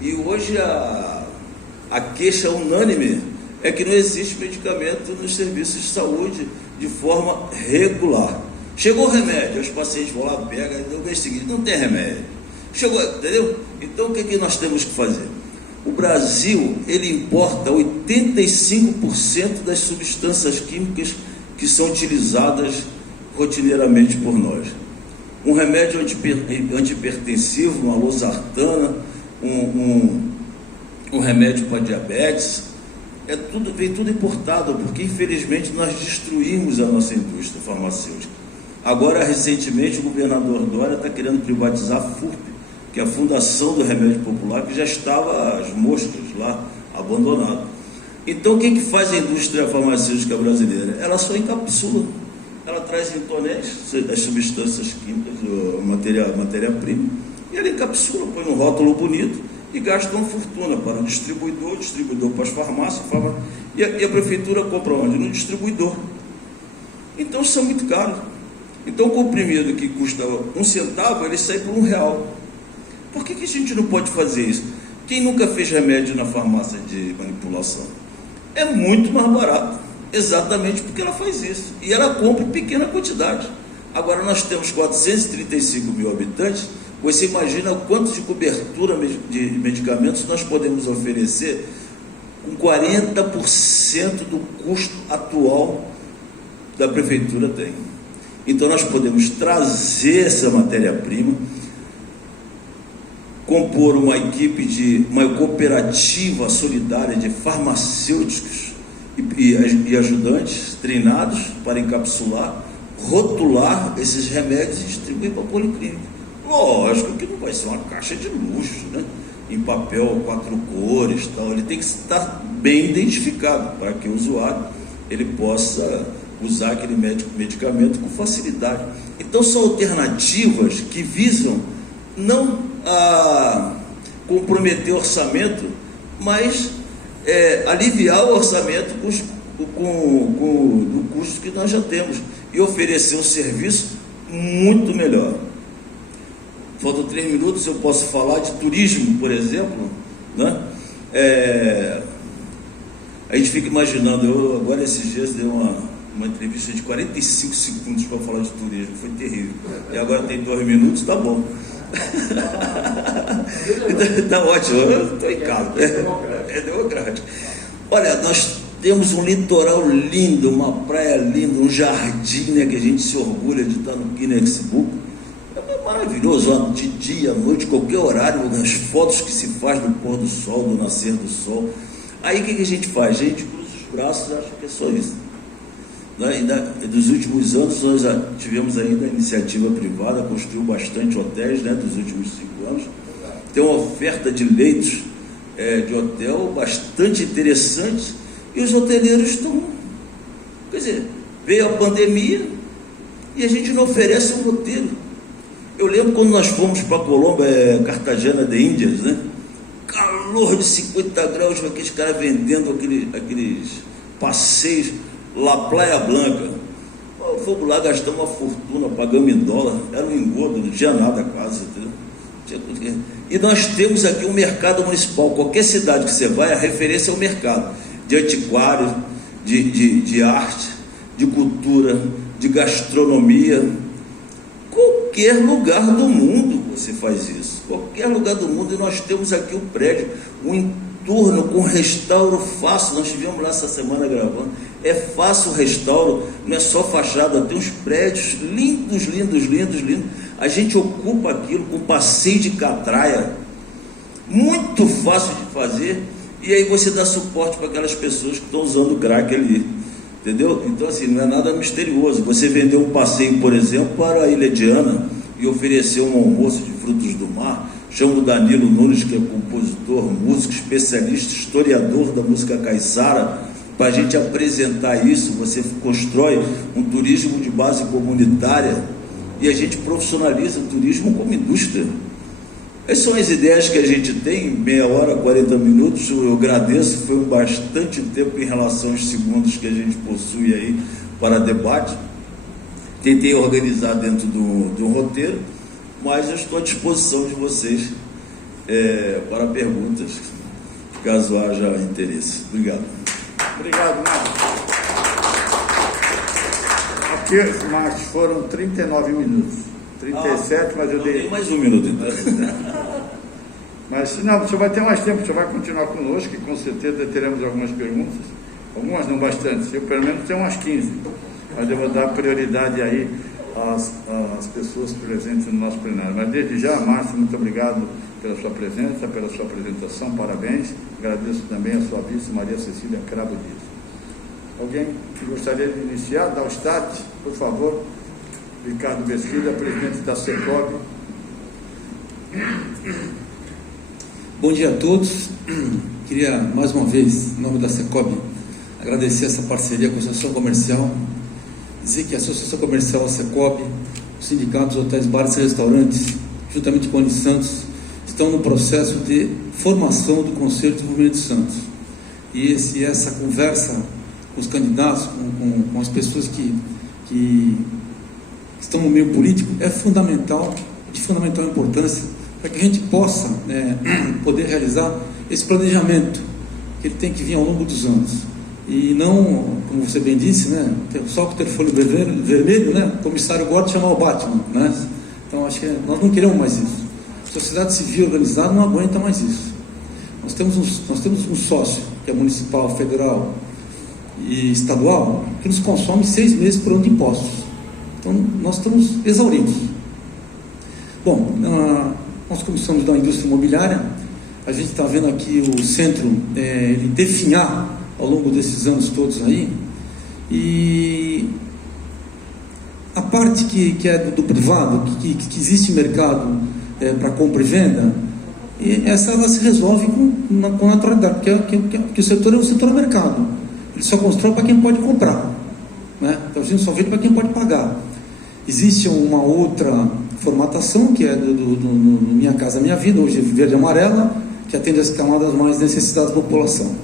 E hoje a queixa unânime é que não existe medicamento nos serviços de saúde de forma regular. Chegou o remédio, os pacientes vão lá, pegam, e no mês seguinte não tem remédio. Chegou, entendeu? Então o que nós temos que fazer? O Brasil, ele importa 85% das substâncias químicas que são utilizadas rotineiramente por nós. um remédio antihipertensivo, uma losartana, um remédio para diabetes, vem tudo importado, porque infelizmente nós destruímos a nossa indústria farmacêutica. Agora, recentemente, o governador Dória está querendo privatizar a FURP, que é a Fundação do Remédio Popular, que já estava às moscas lá, abandonado. Então, o que faz a indústria farmacêutica brasileira? Ela só encapsula, ela traz em tonéis as substâncias químicas, a matéria-prima, e ela encapsula, põe um rótulo bonito e gasta uma fortuna para o distribuidor para as farmácias, e a prefeitura compra onde? No distribuidor. Então, isso é muito caro. Então, o comprimido que custa 1 centavo, ele sai por R$1. Por que a gente não pode fazer isso? Quem nunca fez remédio na farmácia de manipulação? É muito mais barato, exatamente porque ela faz isso. E ela compra em pequena quantidade. Agora nós temos 435 mil habitantes, você imagina o quanto de cobertura de medicamentos nós podemos oferecer com 40% do custo atual da prefeitura tem. Então nós podemos trazer essa matéria-prima, compor uma equipe uma cooperativa solidária de farmacêuticos e ajudantes treinados para encapsular, rotular esses remédios e distribuir para a policlínica. Lógico que não vai ser uma caixa de luxo, né? Em papel 4 cores, tal. Ele tem que estar bem identificado para que o usuário ele possa usar aquele medicamento com facilidade. Então são alternativas que visam não a comprometer o orçamento, mas aliviar o orçamento do custo que nós já temos e oferecer um serviço muito melhor. Faltam 3 minutos, eu posso falar de turismo, por exemplo, né? A gente fica imaginando, eu agora esses dias dei uma entrevista de 45 segundos para falar de turismo, foi terrível. E agora tem 2 minutos, tá bom. Tá ótimo, eu estou em casa. É democrático. Olha, nós temos um litoral lindo, uma praia linda, um jardim, né, que a gente se orgulha de estar no Guinness Book. É maravilhoso, de dia, à noite, qualquer horário, as fotos que se faz do pôr do sol, do nascer do sol. Aí o que a gente faz? A gente cruza os braços e acha que é só isso. Dos últimos anos, nós tivemos ainda a iniciativa privada, construiu bastante hotéis, né, dos últimos 5 anos. Tem uma oferta de leitos de hotel bastante interessante e os hoteleiros estão... Quer dizer, veio a pandemia e a gente não oferece um roteiro. Eu lembro quando nós fomos para Colômbia, Cartagena de Índias, né? Calor de 50 graus, com aqueles caras vendendo aqueles passeios, La Playa Blanca. Fomos lá, gastamos uma fortuna, pagamos em dólar, era um engodo, não tinha nada quase, entendeu? E nós temos aqui um mercado municipal, qualquer cidade que você vai, a referência é o mercado, de antiquário, de arte, de cultura, de gastronomia. Qualquer lugar do mundo você faz isso, qualquer lugar do mundo, e nós temos aqui um prédio, um entorno com restauro fácil. Nós estivemos lá essa semana gravando, é fácil o restauro, não é só fachada, tem uns prédios lindos, lindos, lindos, lindos, a gente ocupa aquilo com passeio de catraia, muito fácil de fazer, e aí você dá suporte para aquelas pessoas que estão usando crack ali, entendeu? Então assim, não é nada misterioso, você vender um passeio, por exemplo, para a Ilha de Ana, e oferecer um almoço de frutos do mar. Chamo o Danilo Nunes, que é compositor, músico, especialista, historiador da música caiçara, para a gente apresentar isso. Você constrói um turismo de base comunitária e a gente profissionaliza o turismo como indústria. Essas são as ideias que a gente tem, meia hora, 40 minutos, eu agradeço, foi bastante tempo em relação aos segundos que a gente possui aí para debate. Tentei organizar dentro de um roteiro, mas eu estou à disposição de vocês para perguntas, caso haja interesse. Obrigado. Obrigado, Marcos. Aqui, Marcos, foram 39 minutos. 37, mas eu dei... mais 1 minuto, então. Mas, não, você vai ter mais tempo, você vai continuar conosco, e com certeza teremos algumas perguntas. Algumas não bastante, eu pelo menos tenho umas 15. Mas eu vou dar prioridade aí as pessoas presentes no nosso plenário. Mas desde já, Márcio, muito obrigado pela sua presença, pela sua apresentação, parabéns. Agradeço também a sua vice, Maria Cecília Cravo Dias. Alguém que gostaria de iniciar, dar o start, por favor? Ricardo Mesquita, presidente da Secob. Bom dia a todos. Queria, mais uma vez, em nome da Secob, agradecer essa parceria com a Associação Comercial, dizer que a Associação Comercial, a Secob, os sindicatos, hotéis, bares e restaurantes, juntamente com a Unisantos, estão no processo de formação do Conselho de Desenvolvimento de Santos. E essa conversa com os candidatos, com as pessoas que estão no meio político, é fundamental, de fundamental importância, para que a gente possa poder realizar esse planejamento, que ele tem que vir ao longo dos anos. E não, como você bem disse, só com o telefone vermelho, o comissário Gordon chamar o Batman. Então, acho que nós não queremos mais isso. A sociedade civil organizada não aguenta mais isso. Nós temos um sócio, que é municipal, federal e estadual, que nos consome 6 meses por ano de impostos. Então, nós estamos exauridos. Bom, nós começamos da indústria imobiliária. A gente está vendo aqui o centro ele definhar ao longo desses anos todos aí, e a parte que é do privado, que existe mercado para compra e venda, ela se resolve com naturalidade, porque o setor é o setor do mercado, ele só constrói para quem pode comprar, então a gente só vende para quem pode pagar. Existe uma outra formatação, que é do Minha Casa Minha Vida, hoje verde e amarela, que atende as camadas mais necessitadas da população.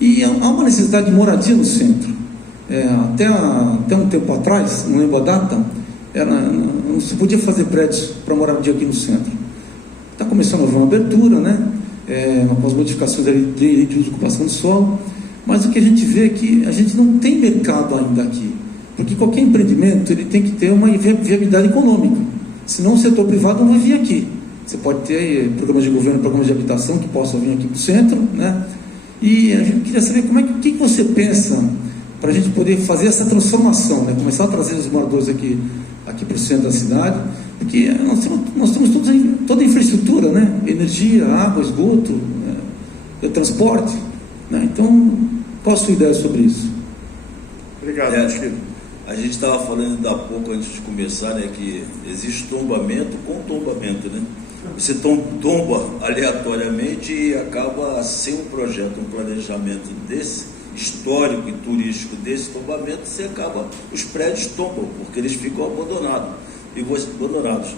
E há uma necessidade de moradia no centro. Até um tempo atrás, não lembro a data, não se podia fazer prédios para moradia aqui no centro. Está começando a haver uma abertura, com as modificações de uso e ocupação do solo, mas o que a gente vê é que a gente não tem mercado ainda aqui, porque qualquer empreendimento ele tem que ter uma viabilidade econômica, senão o setor privado não vai vir aqui. Você pode ter programas de governo, programas de habitação que possam vir aqui para o centro, E a gente queria saber o que você pensa para a gente poder fazer essa transformação, começar a trazer os moradores aqui para o centro da cidade, porque nós temos toda a infraestrutura, energia, água, esgoto, transporte, Então, qual a sua ideia sobre isso? Obrigado, a gente estava falando ainda há pouco, antes de começar, que existe tombamento com tombamento, Você tomba aleatoriamente e acaba sem um projeto, um planejamento desse, histórico e turístico desse tombamento, os prédios tombam, porque eles ficam abandonados. E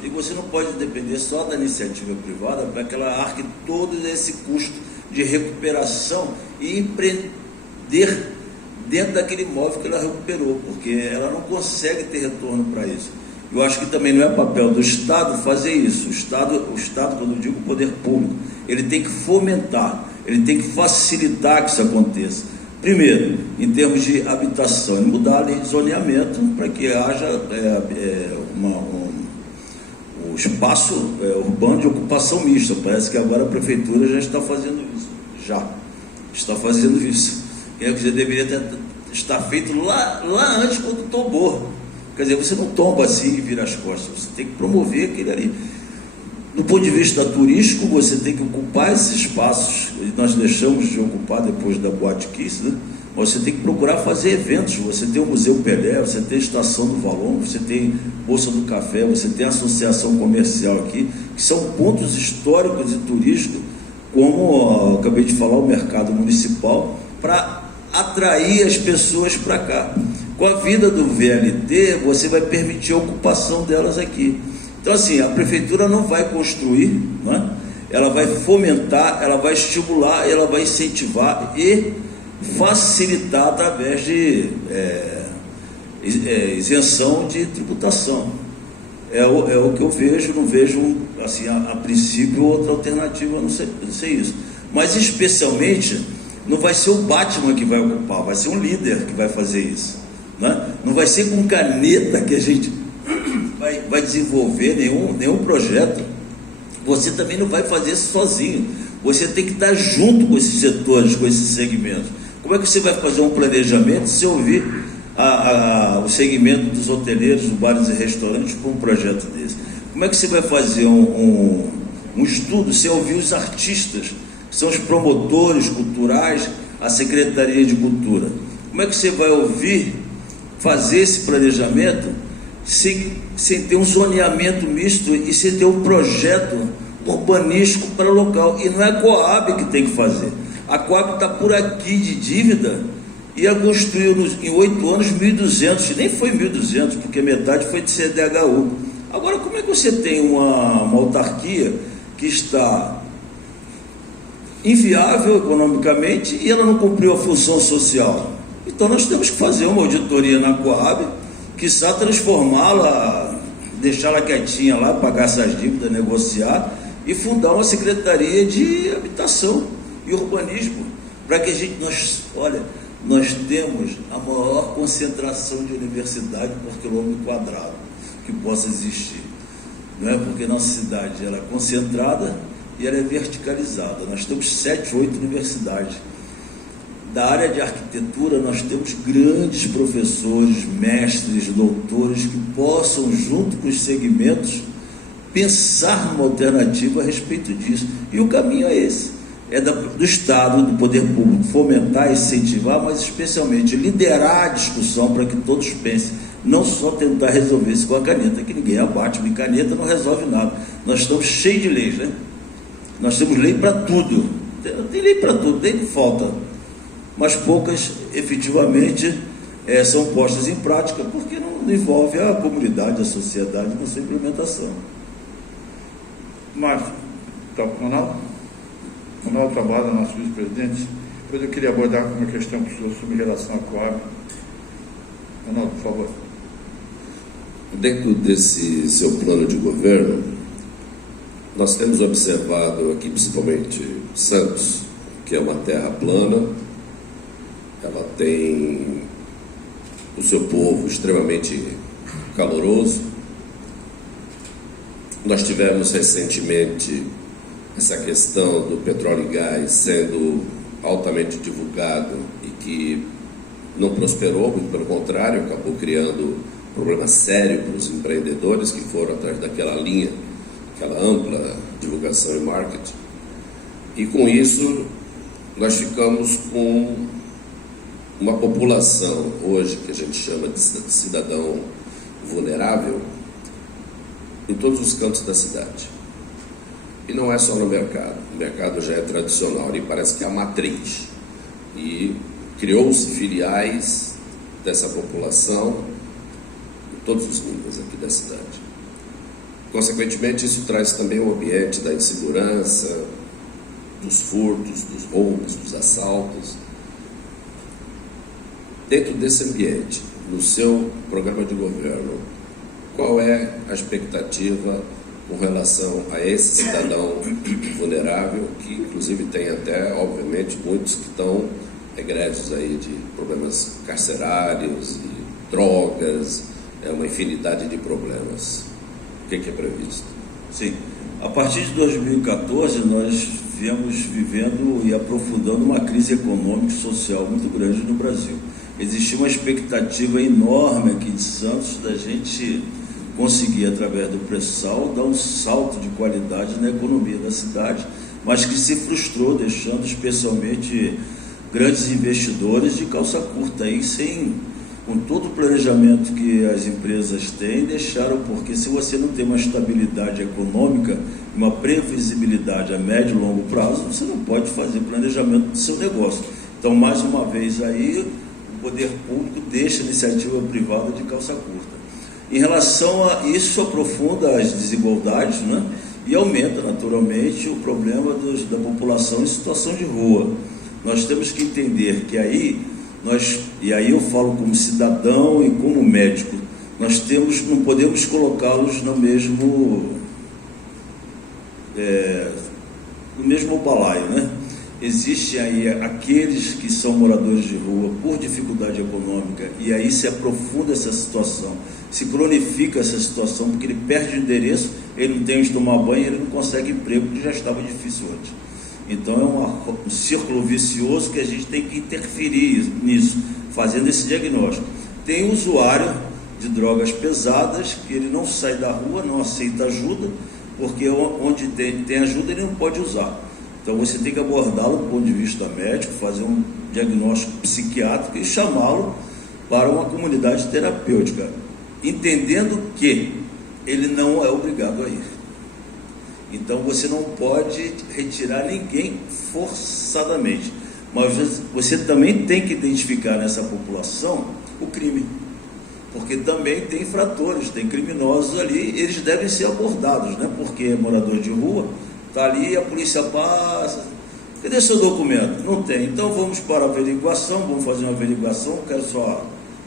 você não pode depender só da iniciativa privada para que ela arque todo esse custo de recuperação e empreender dentro daquele imóvel que ela recuperou, porque ela não consegue ter retorno para isso. Eu acho que também não é papel do Estado fazer isso. O Estado, quando eu digo poder público, ele tem que fomentar, ele tem que facilitar que isso aconteça. Primeiro, em termos de habitação, mudar a lei de zoneamento para que haja um espaço urbano de ocupação mista. Parece que agora a Prefeitura já está fazendo isso. Quer dizer, deveria estar feito lá antes, quando tombou. Quer dizer, você não tomba assim e vira as costas, você tem que promover aquele ali. Do ponto de vista turístico, você tem que ocupar esses espaços, nós deixamos de ocupar depois da Boate Kiss, mas você tem que procurar fazer eventos. Você tem o Museu Pelé, você tem a Estação do Valongo, você tem Bolsa do Café, você tem a Associação Comercial aqui, que são pontos históricos e turísticos, como eu acabei de falar, o mercado municipal, para atrair as pessoas para cá. Com a vida do VLT, você vai permitir a ocupação delas aqui. Então, assim, a Prefeitura não vai construir, ela vai fomentar, ela vai estimular, ela vai incentivar e facilitar através de isenção de tributação. É o que eu vejo, não vejo, assim, a princípio, outra alternativa, não sei isso. Mas, especialmente, não vai ser o Batman que vai ocupar, vai ser um líder que vai fazer isso. Não vai ser com caneta que a gente vai desenvolver nenhum projeto. Você também não vai fazer isso sozinho. Você tem que estar junto com esses setores, com esses segmentos. Como é que você vai fazer um planejamento se ouvir o segmento dos hoteleiros, dos bares e restaurantes com um projeto desse? Como é que você vai fazer um estudo sem ouvir os artistas, que são os promotores culturais, a Secretaria de Cultura? Como é que você vai fazer esse planejamento sem ter um zoneamento misto e sem ter um projeto urbanístico para o local? E não é a Coab que tem que fazer. A Coab está por aqui de dívida e construiu em 8 anos 1.200, nem foi 1.200, porque metade foi de CDHU. Agora, como é que você tem uma autarquia que está inviável economicamente e ela não cumpriu a função social? Então nós temos que fazer uma auditoria na Coab, quiçá transformá-la, deixá-la quietinha lá, pagar essas dívidas, negociar e fundar uma Secretaria de Habitação e Urbanismo, para que nós temos a maior concentração de universidade por quilômetro quadrado que possa existir, não é? Porque nossa cidade ela é concentrada e ela é verticalizada. Nós temos 7, 8 universidades. Da área de arquitetura, nós temos grandes professores, mestres, doutores que possam, junto com os segmentos, pensar numa alternativa a respeito disso. E o caminho é esse. É do Estado, do poder público, fomentar, incentivar, mas especialmente liderar a discussão para que todos pensem, não só tentar resolver isso com a caneta, que ninguém abate, porque caneta não resolve nada. Nós estamos cheios de leis, né? Nós temos lei para tudo, tem lei para tudo, tem falta, mas poucas efetivamente são postas em prática, porque não envolve a comunidade, a sociedade na sua implementação. Márcio, está o Ronaldo? Ronaldo trabalha, nosso vice-presidente. Depois eu queria abordar uma questão que o senhor sobre relação à Coab. Ronaldo, por favor. Dentro desse seu plano de governo, nós temos observado aqui, principalmente Santos, que é uma terra plana, ela tem o seu povo extremamente caloroso. Nós tivemos recentemente essa questão do petróleo e gás sendo altamente divulgado e que não prosperou, muito pelo contrário, acabou criando problema sério para os empreendedores que foram atrás daquela linha, aquela ampla divulgação e marketing. E com isso, nós ficamos com uma população hoje que a gente chama de cidadão vulnerável em todos os cantos da cidade. E não é só no mercado. O mercado já é tradicional e parece que é a matriz. E criou-se filiais dessa população em todos os níveis aqui da cidade. Consequentemente, isso traz também o ambiente da insegurança, dos furtos, dos roubos, dos assaltos. Dentro desse ambiente, no seu programa de governo, qual é a expectativa com relação a esse cidadão vulnerável, que inclusive tem até, obviamente, muitos que estão egressos aí de problemas carcerários e drogas, uma infinidade de problemas. O que é previsto? Sim. A partir de 2014, nós viemos vivendo e aprofundando uma crise econômica e social muito grande no Brasil. Existia uma expectativa enorme aqui de Santos da gente conseguir, através do pré-sal, dar um salto de qualidade na economia da cidade, mas que se frustrou, deixando especialmente grandes investidores de calça curta, aí com todo o planejamento que as empresas têm, deixaram, porque se você não tem uma estabilidade econômica, uma previsibilidade a médio e longo prazo, você não pode fazer planejamento do seu negócio. Então, mais uma vez aí, o poder público deixa a iniciativa privada de calça curta. Em relação a isso, aprofunda as desigualdades, né? E aumenta naturalmente o problema da população em situação de rua. Nós temos que entender que e aí eu falo como cidadão e como médico, não podemos colocá-los no mesmo balaio, né? Existem aí aqueles que são moradores de rua por dificuldade econômica, e aí se aprofunda essa situação, se cronifica essa situação, porque ele perde o endereço, ele não tem onde tomar banho, ele não consegue emprego, que já estava difícil antes. Então é um círculo vicioso que a gente tem que interferir nisso, fazendo esse diagnóstico. tem usuário de drogas pesadas, que ele não sai da rua, não aceita ajuda, porque onde tem ajuda ele não pode usar. Então você tem que abordá-lo do ponto de vista médico, fazer um diagnóstico psiquiátrico e chamá-lo para uma comunidade terapêutica, entendendo que ele não é obrigado a ir. Então você não pode retirar ninguém forçadamente, mas você também tem que identificar nessa população o crime, porque também tem infratores, tem criminosos ali, eles devem ser abordados, né? Porque é morador de rua, está ali, a polícia passa, cadê seu documento? Não tem, então vamos para a averiguação, vamos fazer uma averiguação, quero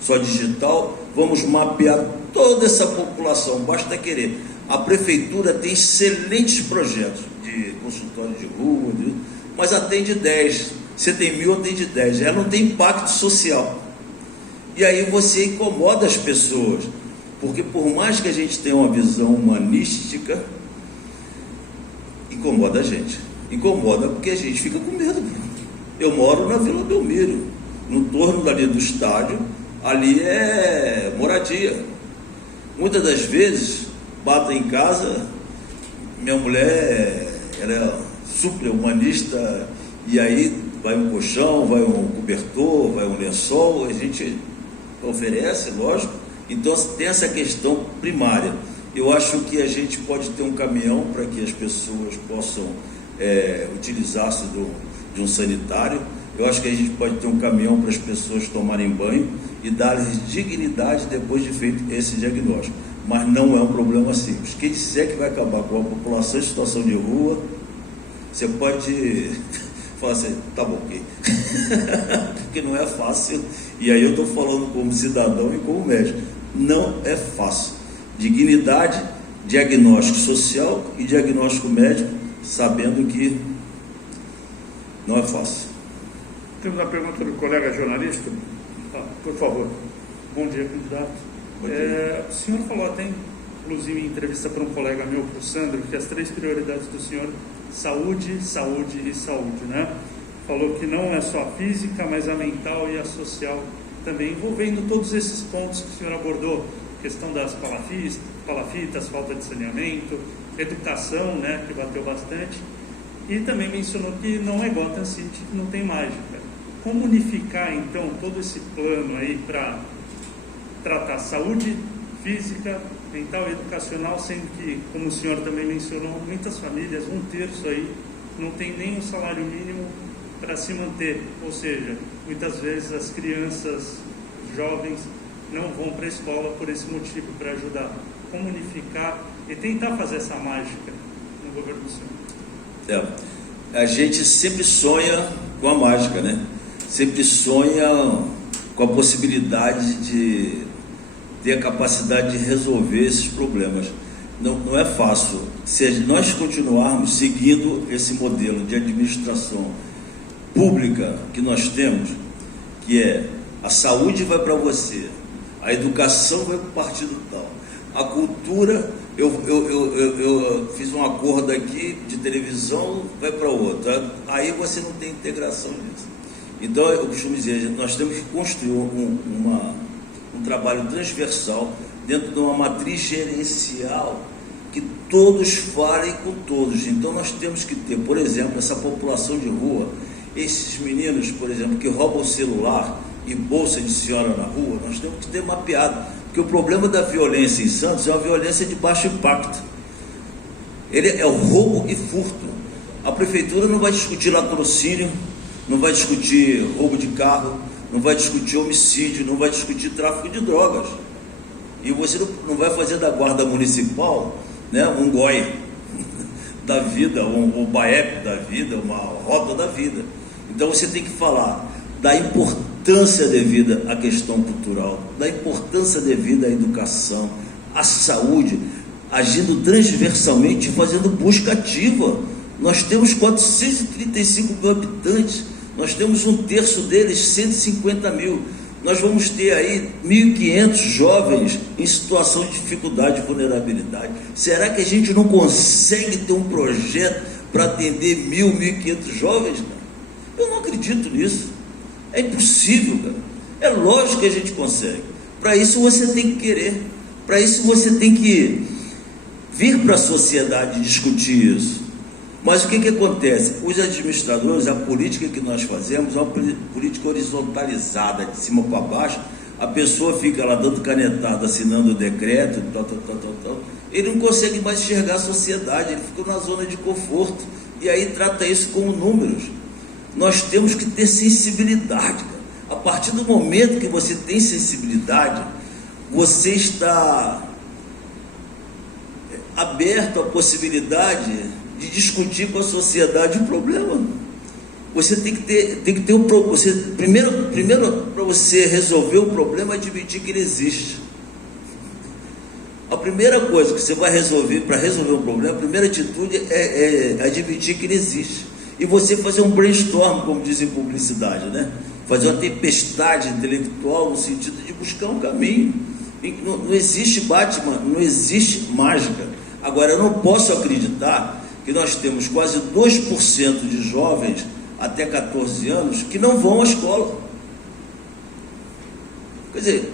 só digital, vamos mapear toda essa população, basta querer. A prefeitura tem excelentes projetos de consultório de rua, mas atende 10, você tem 1000, atende 10, ela não tem impacto social. E aí você incomoda as pessoas, porque por mais que a gente tenha uma visão humanística, incomoda a gente. Incomoda porque a gente fica com medo. Eu moro na Vila Belmiro, no torno dali do estádio, ali é moradia. Muitas das vezes, bato em casa, minha mulher, ela é super humanista, e aí vai um colchão, vai um cobertor, vai um lençol, a gente oferece, lógico. Então tem essa questão primária. Eu acho que a gente pode ter um caminhão para que as pessoas possam utilizar-se de um sanitário. Eu acho que a gente pode ter um caminhão para as pessoas tomarem banho e dar-lhes dignidade depois de feito esse diagnóstico. Mas não é um problema simples. Quem disser que vai acabar com a população em situação de rua, você pode falar assim, tá bom, ok. Porque não é fácil. E aí eu estou falando como cidadão e como médico. Não é fácil. Dignidade, diagnóstico social e diagnóstico médico, sabendo que não é fácil. Temos uma pergunta do colega jornalista. Por favor. Bom dia, candidato. O senhor falou até, inclusive em entrevista para um colega meu, para o Sandro, que as 3 prioridades do senhor, saúde, saúde e saúde, né? Falou que não é só a física, mas a mental e a social também, envolvendo todos esses pontos que o senhor abordou, questão das palafitas, falta de saneamento, educação, né, que bateu bastante, e também mencionou que não é Gotham City, que não tem mágica. Como unificar, então, todo esse plano aí para tratar saúde física, mental e educacional, sendo que, como o senhor também mencionou, muitas famílias, 1/3 aí, não tem nem o salário mínimo para se manter, ou seja, muitas vezes as crianças, jovens, não vão para a escola por esse motivo, para ajudar. Como unificar e tentar fazer essa mágica no governo do senhor? A gente sempre sonha com a mágica, né? Sempre sonha com a possibilidade de ter a capacidade de resolver esses problemas. Não é fácil. Se nós continuarmos seguindo esse modelo de administração pública que nós temos, que é a saúde vai para você, a educação vai para o partido tal, a cultura, eu fiz um acordo aqui de televisão, vai para outra, aí você não tem integração nisso. Então eu costumo dizer, nós temos que construir um trabalho transversal dentro de uma matriz gerencial que todos falem com todos. Então nós temos que ter, por exemplo, essa população de rua, esses meninos, por exemplo, que roubam celular e bolsa de senhora na rua, nós temos que ter mapeado, porque o problema da violência em Santos é uma violência de baixo impacto. Ele é o roubo e furto. A prefeitura não vai discutir latrocínio, não vai discutir roubo de carro, não vai discutir homicídio, não vai discutir tráfico de drogas. E você não vai fazer da guarda municipal, né, um GOI da vida, um BAEP da vida, uma rota da vida. Então você tem que falar da importância devida à questão cultural, da importância devida à educação, à saúde, agindo transversalmente, fazendo busca ativa. Nós temos 435 mil habitantes, nós temos 1/3 deles, 150 mil. Nós vamos ter aí 1.500 jovens em situação de dificuldade e vulnerabilidade. Será que a gente não consegue ter um projeto para atender 1.500 jovens? Cara? Eu não acredito nisso. É impossível, cara. É lógico que a gente consegue. Para isso você tem que querer, para isso você tem que vir para a sociedade discutir isso. Mas o que acontece? Os administradores, a política que nós fazemos é uma política horizontalizada, de cima para baixo. A pessoa fica lá dando canetada, assinando o decreto, tal. Ele não consegue mais enxergar a sociedade, ele fica na zona de conforto, e aí trata isso como números. Nós temos que ter sensibilidade, cara. A partir do momento que você tem sensibilidade, você está aberto à possibilidade de discutir com a sociedade o problema. Você tem que ter primeiro para você resolver o problema, admitir que ele existe. A primeira coisa que você vai resolver para resolver um problema, a primeira atitude é admitir que ele existe. E você fazer um brainstorm, como dizem em publicidade, né? Fazer uma tempestade intelectual no sentido de buscar um caminho. Não existe Batman, não existe mágica. Agora, eu não posso acreditar que nós temos quase 2% de jovens até 14 anos que não vão à escola. Quer dizer,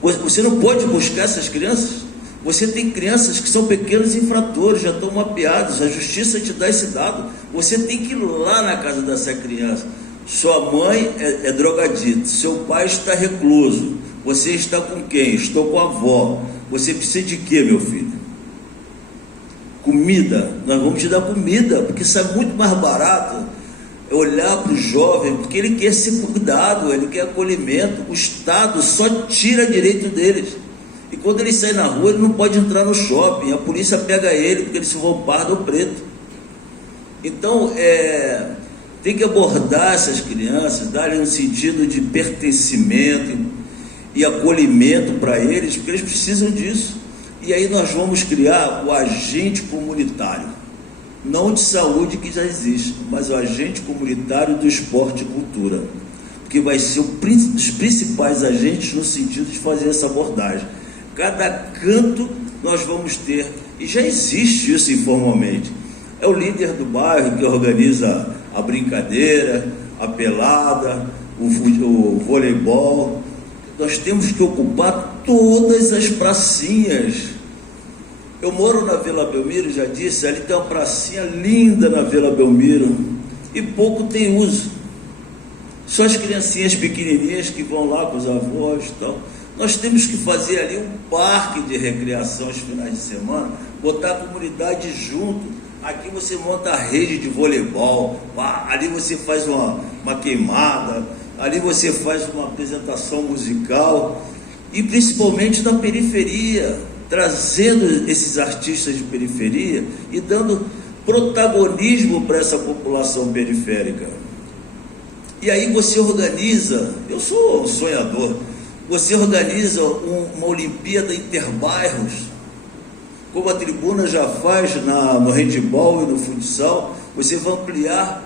você não pode buscar essas crianças. Você tem crianças que são pequenos infratores, já estão mapeados, a justiça te dá esse dado. Você tem que ir lá na casa dessa criança. Sua mãe é drogadita, seu pai está recluso. Você está com quem? Estou com a avó. Você precisa de quê, meu filho? Comida. Nós vamos te dar comida, porque sai muito mais barato olhar para o jovem, porque ele quer ser cuidado, ele quer acolhimento. O Estado só tira direito deles. E quando ele sai na rua, ele não pode entrar no shopping. A polícia pega ele, porque ele se for pardo ou preto. Então, tem que abordar essas crianças, dar-lhes um sentido de pertencimento e acolhimento para eles, porque eles precisam disso. E aí nós vamos criar o agente comunitário, não de saúde que já existe, mas o agente comunitário do esporte e cultura, que vai ser um dos principais agentes no sentido de fazer essa abordagem. Cada canto nós vamos ter, e já existe isso informalmente. É o líder do bairro que organiza a brincadeira, a pelada, o voleibol. Nós temos que ocupar todas as pracinhas. Eu moro na Vila Belmiro, já disse, ali tem uma pracinha linda na Vila Belmiro, e pouco tem uso. Só as criancinhas pequenininhas que vão lá com os avós e tal. Nós temos que fazer ali um parque de recreação aos finais de semana, botar a comunidade junto. Aqui você monta a rede de voleibol, ali você faz uma queimada, ali você faz uma apresentação musical, e principalmente na periferia, trazendo esses artistas de periferia e dando protagonismo para essa população periférica. E aí você organiza, eu sou um sonhador, você organiza uma Olimpíada Interbairros, como a tribuna já faz no handebol e no futsal. Você vai ampliar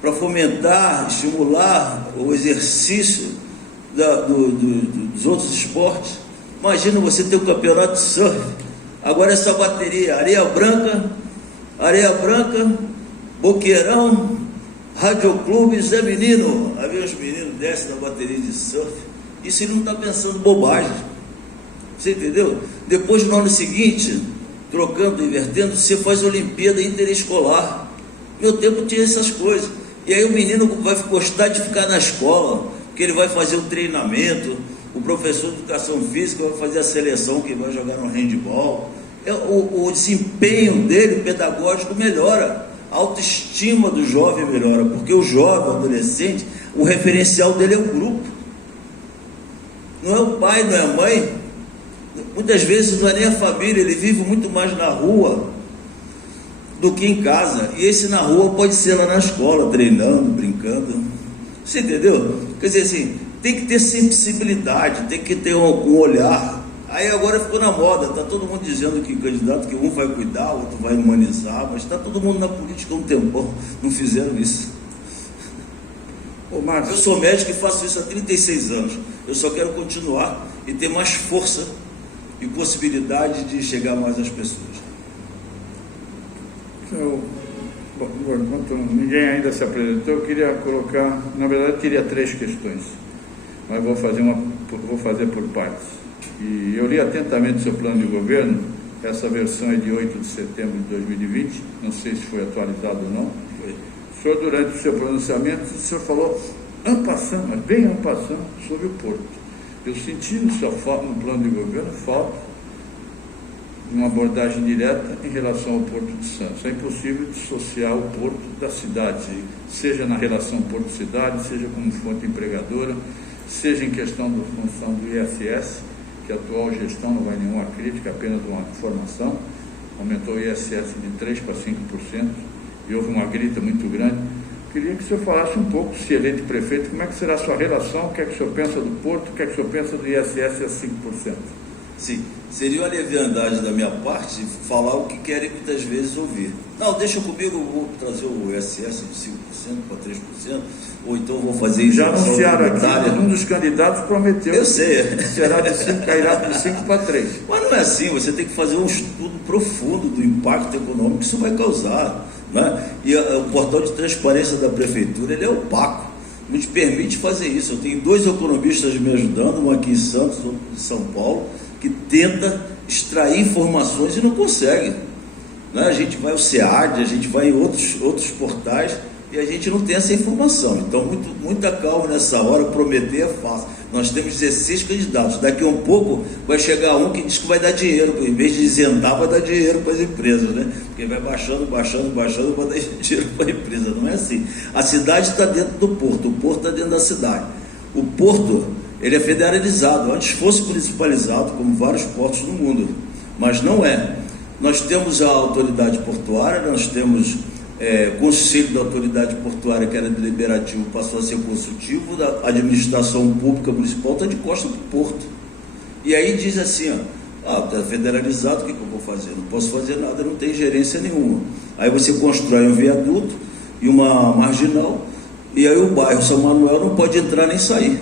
para fomentar, estimular o exercício dos outros esportes. Imagina você ter um campeonato de surf, agora essa bateria, Areia Branca, Boqueirão, Radioclube, Zé Menino. Aí os meninos descem na bateria de surf. Isso ele não está pensando bobagem. Você entendeu? Depois, no ano seguinte, trocando, invertendo, você faz Olimpíada Interescolar. Meu tempo tinha essas coisas. E aí o menino vai gostar de ficar na escola, porque ele vai fazer o treinamento, o professor de educação física vai fazer a seleção que vai jogar no handball. O desempenho dele, pedagógico, melhora. A autoestima do jovem melhora, porque o jovem, o adolescente, o referencial dele é o grupo. Não é o pai, não é a mãe. Muitas vezes não é nem a família, ele vive muito mais na rua do que em casa. E esse na rua pode ser lá na escola, treinando, brincando. Você entendeu? Quer dizer assim, tem que ter sensibilidade, tem que ter um olhar. Aí agora ficou na moda, está todo mundo dizendo que candidato, que um vai cuidar, o outro vai humanizar, mas está todo mundo na política há um tempão, não fizeram isso. Ô, Márcio, eu sou médico e faço isso há 36 anos. Eu só quero continuar e ter mais força e possibilidade de chegar mais às pessoas. Enquanto ninguém ainda se apresentou, eu queria colocar, na verdade, teria 3 questões. mas vou fazer por partes. E eu li atentamente o seu plano de governo. Essa versão é de 8 de setembro de 2020, não sei se foi atualizado ou não. O senhor, durante o seu pronunciamento, o senhor falou en passant, mas bem en passant, sobre o porto. Eu senti no plano de governo falta de uma abordagem direta em relação ao Porto de Santos. É impossível dissociar o porto da cidade, seja na relação porto-cidade, seja como fonte empregadora, seja em questão da função do ISS, que a atual gestão não vai nenhuma crítica, apenas uma informação. Aumentou o ISS de 3% para 5%, e houve uma grita muito grande. Queria que o senhor falasse um pouco, se eleito prefeito, como é que será a sua relação, o que é que o senhor pensa do Porto, o que é que o senhor pensa do ISS a 5%? Sim, seria uma leviandade da minha parte falar o que querem muitas vezes ouvir. Não, deixa comigo, eu vou trazer o ISS de 5% para 3%, ou então vou fazer isso. Já anunciaram aqui, um dos candidatos prometeu. Eu sei. Será de 5, cairá de 5 para 3. Mas não é assim, você tem que fazer um estudo profundo do impacto econômico que isso vai causar. Né? E o portal de transparência da prefeitura, ele é opaco, não te permite fazer isso. Eu tenho 2 economistas me ajudando, um aqui em Santos, outro em São Paulo, que tenta extrair informações e não consegue. Né? A gente vai ao SEAD, a gente vai em outros portais e a gente não tem essa informação. Então, muita calma nessa hora, prometer é fácil. Nós temos 16 candidatos, daqui a um pouco vai chegar um que diz que vai dar dinheiro, em vez de isentar, vai dar dinheiro para as empresas, né? Porque vai baixando, vai dar dinheiro para a empresa. Não é assim. A cidade está dentro do porto, o porto está dentro da cidade. O porto, ele é federalizado, antes fosse municipalizado, como vários portos no mundo, mas não é. Nós temos a autoridade portuária, nós temos conselho da autoridade portuária, que era deliberativo, passou a ser consultivo, da administração pública municipal está de costa para o porto. E aí diz assim, está federalizado, o que eu vou fazer? Não posso fazer nada, não tem gerência nenhuma. Aí você constrói um viaduto e uma marginal, e aí o bairro São Manuel não pode entrar nem sair.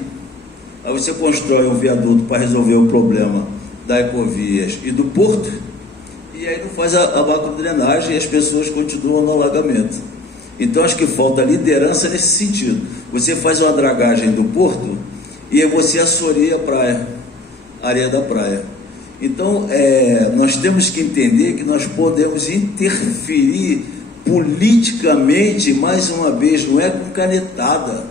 Aí você constrói um viaduto para resolver o problema da Ecovias e do porto, e aí não faz a macrodrenagem e as pessoas continuam no alagamento. Então acho que falta liderança nesse sentido. Você faz uma dragagem do porto e aí você assoreia a praia, a areia da praia. Então nós temos que entender que nós podemos interferir politicamente, mais uma vez, não é com canetada,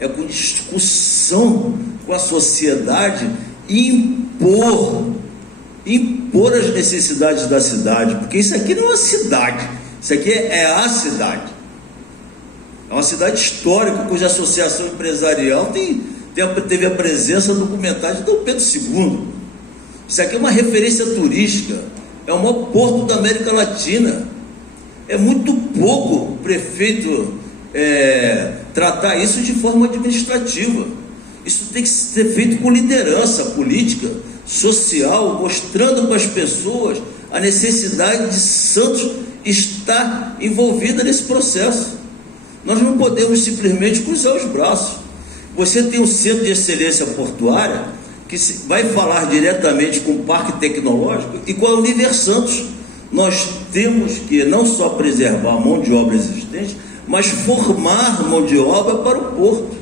é com discussão com a sociedade e impor as necessidades da cidade, porque isso aqui não é uma cidade, isso aqui é a cidade. É uma cidade histórica, cuja associação empresarial teve a presença documentada de Dom Pedro II. Isso aqui é uma referência turística, é o maior porto da América Latina. É muito pouco o prefeito tratar isso de forma administrativa. Isso tem que ser feito com liderança política, social, mostrando para as pessoas a necessidade de Santos estar envolvida nesse processo. Nós não podemos simplesmente cruzar os braços. Você tem um centro de excelência portuária que vai falar diretamente com o Parque Tecnológico e com a Univer Santos. Nós temos que não só preservar a mão de obra existente, mas formar mão de obra para o porto.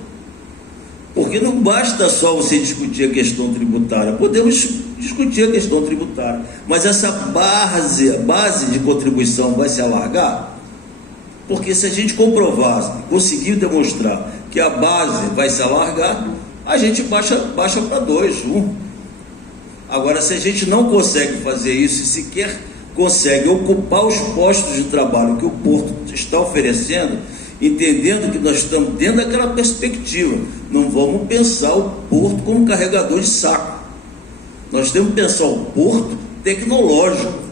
Porque não basta só você discutir a questão tributária, podemos discutir a questão tributária, mas essa base de contribuição vai se alargar? Porque se a gente comprovar, conseguir demonstrar que a base vai se alargar, a gente baixa para 2, 1. Agora, se a gente não consegue fazer isso e sequer consegue ocupar os postos de trabalho que o porto está oferecendo, entendendo que nós estamos dentro daquela perspectiva, não vamos pensar o porto como carregador de saco. Nós temos que pensar o porto tecnológico.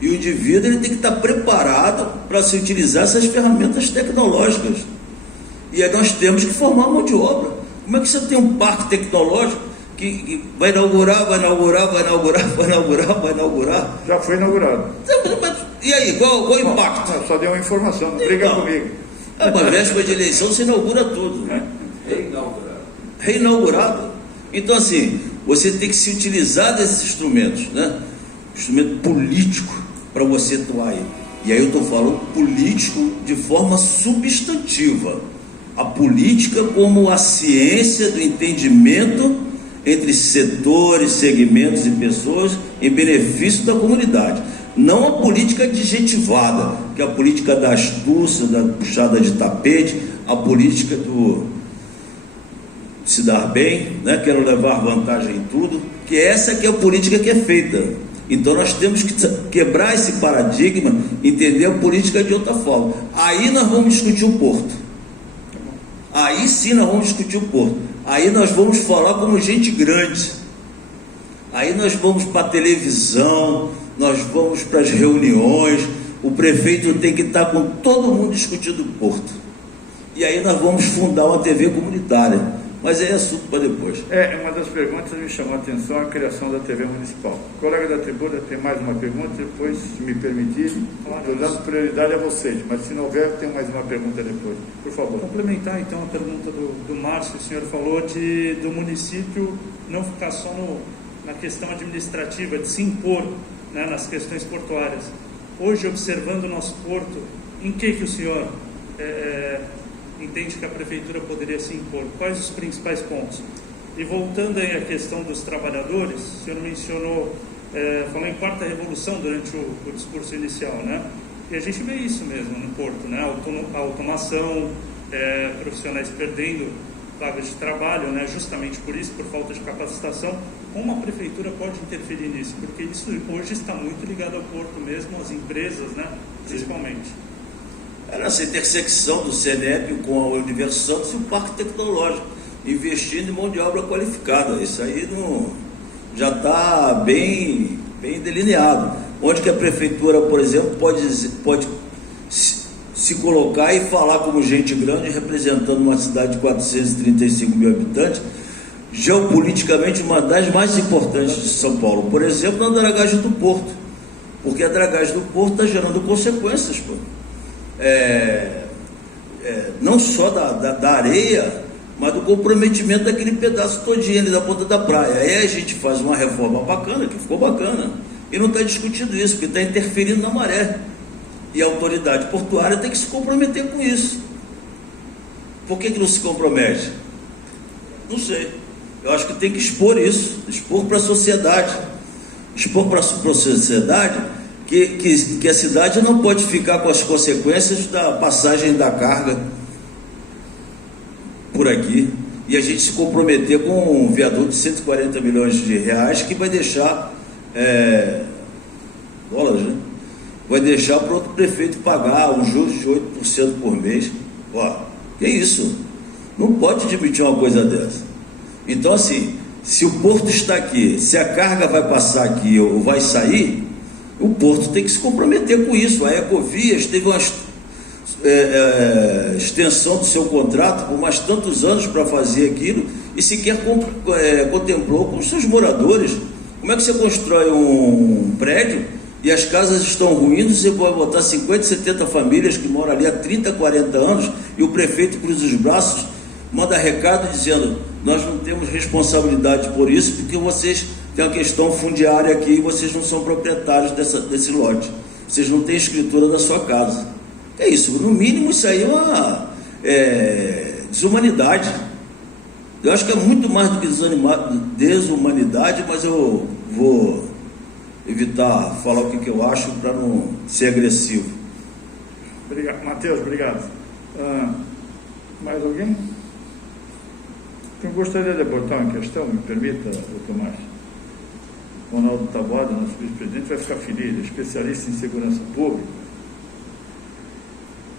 E o indivíduo ele tem que estar preparado para se utilizar essas ferramentas tecnológicas. E aí nós temos que formar mão de obra. Como é que você tem um parque tecnológico que vai inaugurar? Já foi inaugurado. E aí, qual o impacto? Só deu uma informação, não briga comigo. Uma véspera de eleição você inaugura tudo. Reinaugurado. Então assim, você tem que se utilizar desses instrumentos, né? Instrumento político para você atuar aí. E aí eu estou falando político de forma substantiva. a política como a ciência do entendimento entre setores, segmentos e pessoas em benefício da comunidade. Não a política adjetivada, que é a política da astúcia, da puxada de tapete, a política do se dar bem, né? Quero levar vantagem em tudo, que essa que é a política que é feita. Então nós temos que quebrar esse paradigma, entender a política de outra forma. Aí nós vamos discutir o porto. Aí sim nós vamos discutir o porto. Aí nós vamos falar como gente grande. Aí nós vamos para a televisão, nós vamos para as reuniões, o prefeito tem que estar com todo mundo discutindo o porto. E aí nós vamos fundar uma TV comunitária. Mas é assunto para depois. Uma das perguntas me chamou a atenção a criação da TV municipal. O colega da tribuna tem mais uma pergunta, depois, se me permitir, estou dando prioridade a vocês, mas se não houver, tem mais uma pergunta depois. Por favor. Complementar então a pergunta do Márcio, o senhor falou do município não ficar só na questão administrativa, de se impor, né, nas questões portuárias. Hoje, observando o nosso porto, em que o senhor entende que a prefeitura poderia se impor? Quais os principais pontos? E voltando aí à questão dos trabalhadores, o senhor mencionou, falou em quarta revolução durante o discurso inicial, né? E a gente vê isso mesmo no porto, né? A automação, profissionais perdendo vagas de trabalho, né? Justamente por isso, por falta de capacitação. Como a prefeitura pode interferir nisso? Porque isso hoje está muito ligado ao porto mesmo, às empresas, né? Principalmente. Era essa intersecção do CENEP com a Universo Santos e o Parque Tecnológico, investindo em mão de obra qualificada. Isso aí já está bem delineado. Onde que a prefeitura, por exemplo, pode se colocar e falar como gente grande, representando uma cidade de 435 mil habitantes, geopoliticamente uma das mais importantes de São Paulo. Por exemplo, na dragagem do Porto. Porque a dragagem do Porto está gerando consequências, pô. Não só da areia, mas do comprometimento daquele pedaço todinho ali da ponta da praia. Aí a gente faz uma reforma bacana, que ficou bacana, e não está discutindo isso, porque está interferindo na maré. E a autoridade portuária tem que se comprometer com isso. Por que não se compromete? Não sei. Eu acho que tem que expor isso, expor para a sociedade. Expor para a sociedade que a cidade não pode ficar com as consequências da passagem da carga por aqui, e a gente se comprometer com um viaduto de 140 milhões de reais que vai deixar dólares, né? Vai deixar para outro prefeito pagar um juros de 8% por mês. Que isso? Não pode admitir uma coisa dessa. Então, assim, se o porto está aqui, se a carga vai passar aqui ou vai sair, o porto tem que se comprometer com isso. A Ecovias teve uma extensão do seu contrato por mais tantos anos para fazer aquilo e sequer contemplou com os seus moradores. Como é que você constrói um prédio e as casas estão ruindo, você vai botar 50, 70 famílias que moram ali há 30, 40 anos e o prefeito cruza os braços, manda recado dizendo: nós não temos responsabilidade por isso, porque vocês têm uma questão fundiária aqui e vocês não são proprietários desse lote, vocês não têm escritura da sua casa. É isso, no mínimo isso aí é uma desumanidade. Eu acho que é muito mais do que desumanidade, mas eu vou evitar falar o que eu acho para não ser agressivo. Obrigado. Matheus, obrigado. Mais alguém? Eu gostaria de botar uma questão, me permita, doutor Márcio. Ronaldo Taboada, nosso vice-presidente, vai ficar feliz, especialista em segurança pública.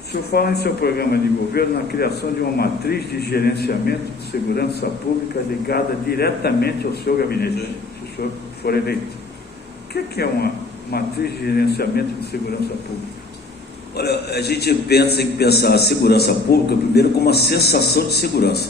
O senhor fala em seu programa de governo na criação de uma matriz de gerenciamento de segurança pública ligada diretamente ao seu gabinete, se o senhor for eleito. O que é uma matriz de gerenciamento de segurança pública? Olha, a gente tem que pensar a segurança pública primeiro como uma sensação de segurança.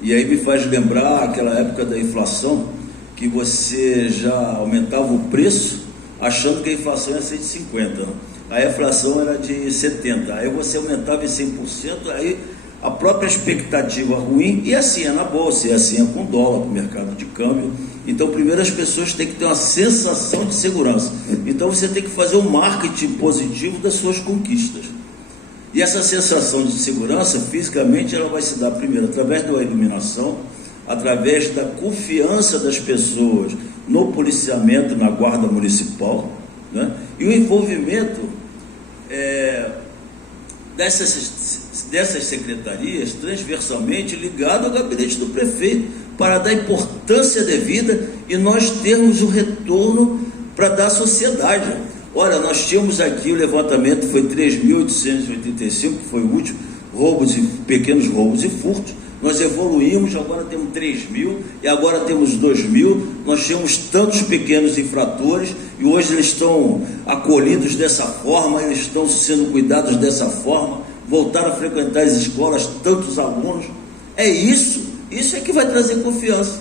E aí me faz lembrar aquela época da inflação, que você já aumentava o preço achando que a inflação ia ser de 50%. Né? Aí a inflação era de 70%. Aí você aumentava em 100%, aí a própria expectativa ruim, e assim é na bolsa, e assim é com dólar, com o mercado de câmbio. Então, primeiro as pessoas têm que ter uma sensação de segurança. Então, você tem que fazer um marketing positivo das suas conquistas. E essa sensação de segurança, fisicamente, ela vai se dar primeiro através da iluminação, através da confiança das pessoas no policiamento, na guarda municipal, né? E o envolvimento dessas secretarias transversalmente ligado ao gabinete do prefeito, para dar importância devida e nós termos o retorno para dar à sociedade. Olha, nós tínhamos aqui o levantamento, foi 3.885, que foi o último, pequenos roubos e furtos. Nós evoluímos, agora temos 3.000 e agora temos 2.000. Nós tínhamos tantos pequenos infratores e hoje eles estão acolhidos dessa forma, eles estão sendo cuidados dessa forma, voltaram a frequentar as escolas, tantos alunos. É isso é que vai trazer confiança.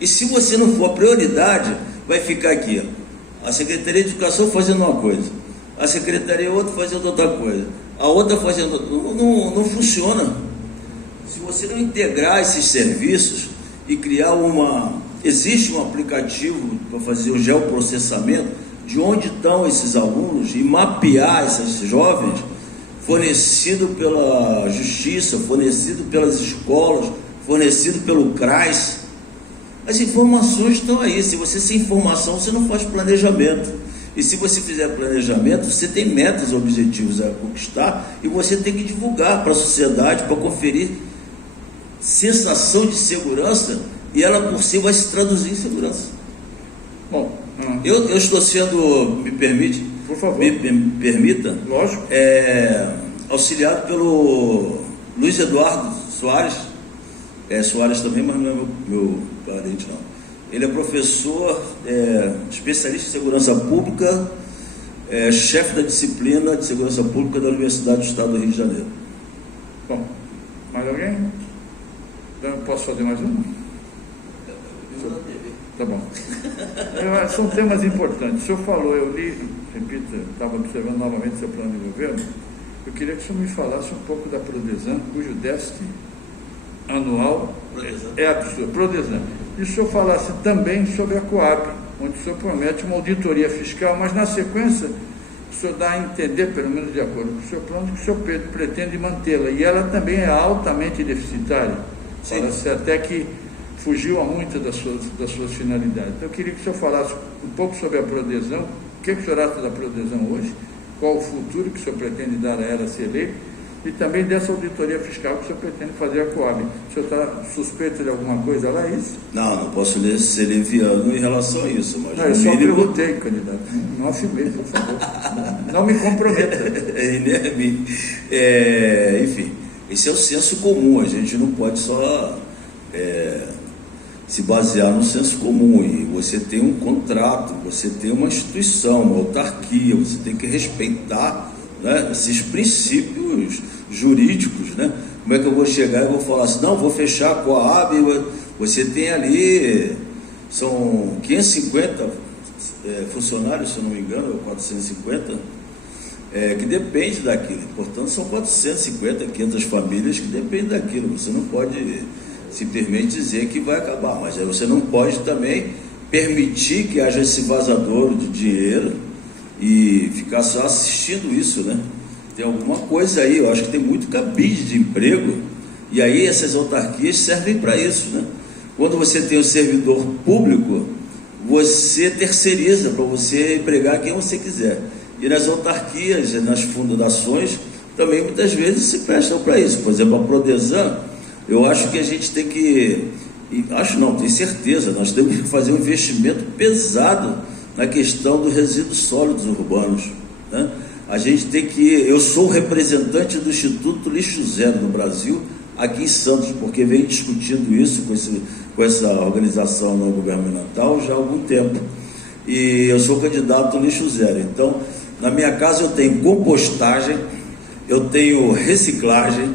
E se você não for a prioridade, vai ficar aqui, ó, a Secretaria de Educação fazendo uma coisa, a Secretaria outra fazendo outra coisa, a outra fazendo outra. Não funciona. Se você não integrar esses serviços e criar existe um aplicativo para fazer o geoprocessamento de onde estão esses alunos e mapear esses jovens, fornecido pela Justiça, fornecido pelas escolas, fornecido pelo CRAS. As informações estão aí. Se você sem informação, você não faz planejamento. E se você fizer planejamento, você tem metas, objetivos a conquistar e você tem que divulgar para a sociedade, para conferir sensação de segurança, e ela por si vai se traduzir em segurança. Bom, eu estou sendo, me permite? Por favor. Me permita? Lógico. Auxiliado pelo Luiz Eduardo Soares. Soares também, mas não é meu parente, não. Ele é professor, especialista em segurança pública, chefe da disciplina de segurança pública da Universidade do Estado do Rio de Janeiro. Bom, mais alguém? Posso fazer mais uma? Tá bom. São temas importantes. O senhor falou, eu li, repito, estava observando novamente seu plano de governo. Eu queria que o senhor me falasse um pouco da Prodesan, cujo déficit anual é absurdo. Prodesan. E o senhor falasse também sobre a Coab, onde o senhor promete uma auditoria fiscal, mas na sequência o senhor dá a entender, pelo menos de acordo com o seu plano, que o senhor pretende mantê-la. E ela também é altamente deficitária. Fala-se até que fugiu a muitas das suas finalidades. Então, eu queria que o senhor falasse um pouco sobre a Prodesan, o que o senhor acha da Prodesan hoje, qual o futuro que o senhor pretende dar a ela se eleito, e também dessa auditoria fiscal que o senhor pretende fazer a Coab. O senhor está suspeito de alguma coisa lá, é isso? Não posso ser leviano em relação a isso. Mas não, eu só perguntei, candidato. Não afirmei, por favor. Não me comprometa. Enfim, esse é o senso comum. A gente não pode só se basear no senso comum. E você tem um contrato, você tem uma instituição, uma autarquia, você tem que respeitar, né, esses princípios jurídicos, né? Como é que eu vou chegar e vou falar assim, não, vou fechar a Coab, você tem ali, são 550 funcionários, se eu não me engano, ou 450, que depende daquilo. Portanto, são 450, 500 famílias que dependem daquilo. Você não pode simplesmente dizer que vai acabar, mas você não pode também permitir que haja esse vazadouro de dinheiro e ficar só assistindo isso, né? Tem alguma coisa aí, eu acho que tem muito cabide de emprego, e aí essas autarquias servem para isso, né? Quando você tem o servidor público, você terceiriza para você empregar quem você quiser. E nas autarquias, nas fundações, também muitas vezes se prestam para isso. Por exemplo, a Prodesan, eu acho que a gente tem que, tenho certeza, nós temos que fazer um investimento pesado na questão dos resíduos sólidos urbanos, né? A gente tem que, eu sou representante do Instituto Lixo Zero no Brasil, aqui em Santos, porque venho discutindo isso com essa organização não governamental já há algum tempo, e eu sou candidato ao Lixo Zero. Então, na minha casa eu tenho compostagem, eu tenho reciclagem,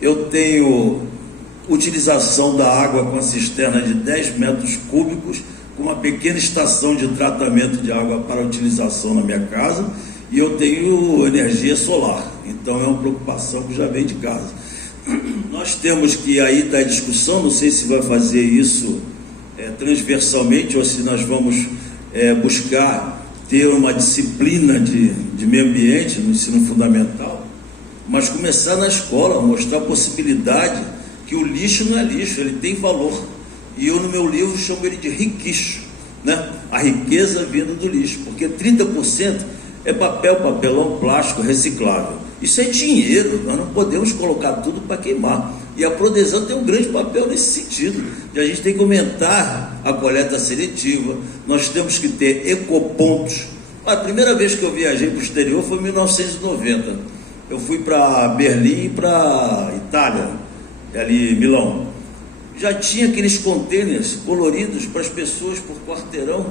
eu tenho utilização da água com a cisterna de 10 metros cúbicos, com uma pequena estação de tratamento de água para utilização na minha casa, e eu tenho energia solar. Então é uma preocupação que já vem de casa. Nós temos que aí dar discussão, não sei se vai fazer isso transversalmente ou se nós vamos buscar ter uma disciplina de meio ambiente no ensino fundamental, mas começar na escola, mostrar a possibilidade que o lixo não é lixo, ele tem valor. E eu, no meu livro, chamo ele de riquixo, né? A riqueza vindo do lixo, porque 30% é papel, papelão, plástico reciclável. Isso é dinheiro, nós não podemos colocar tudo para queimar. E a Prodesan tem um grande papel nesse sentido, de a gente tem que aumentar a coleta seletiva, nós temos que ter ecopontos. A primeira vez que eu viajei para o exterior foi em 1990. Eu fui para Berlim e para Itália, ali Milão. Já tinha aqueles contêineres coloridos para as pessoas por quarteirão,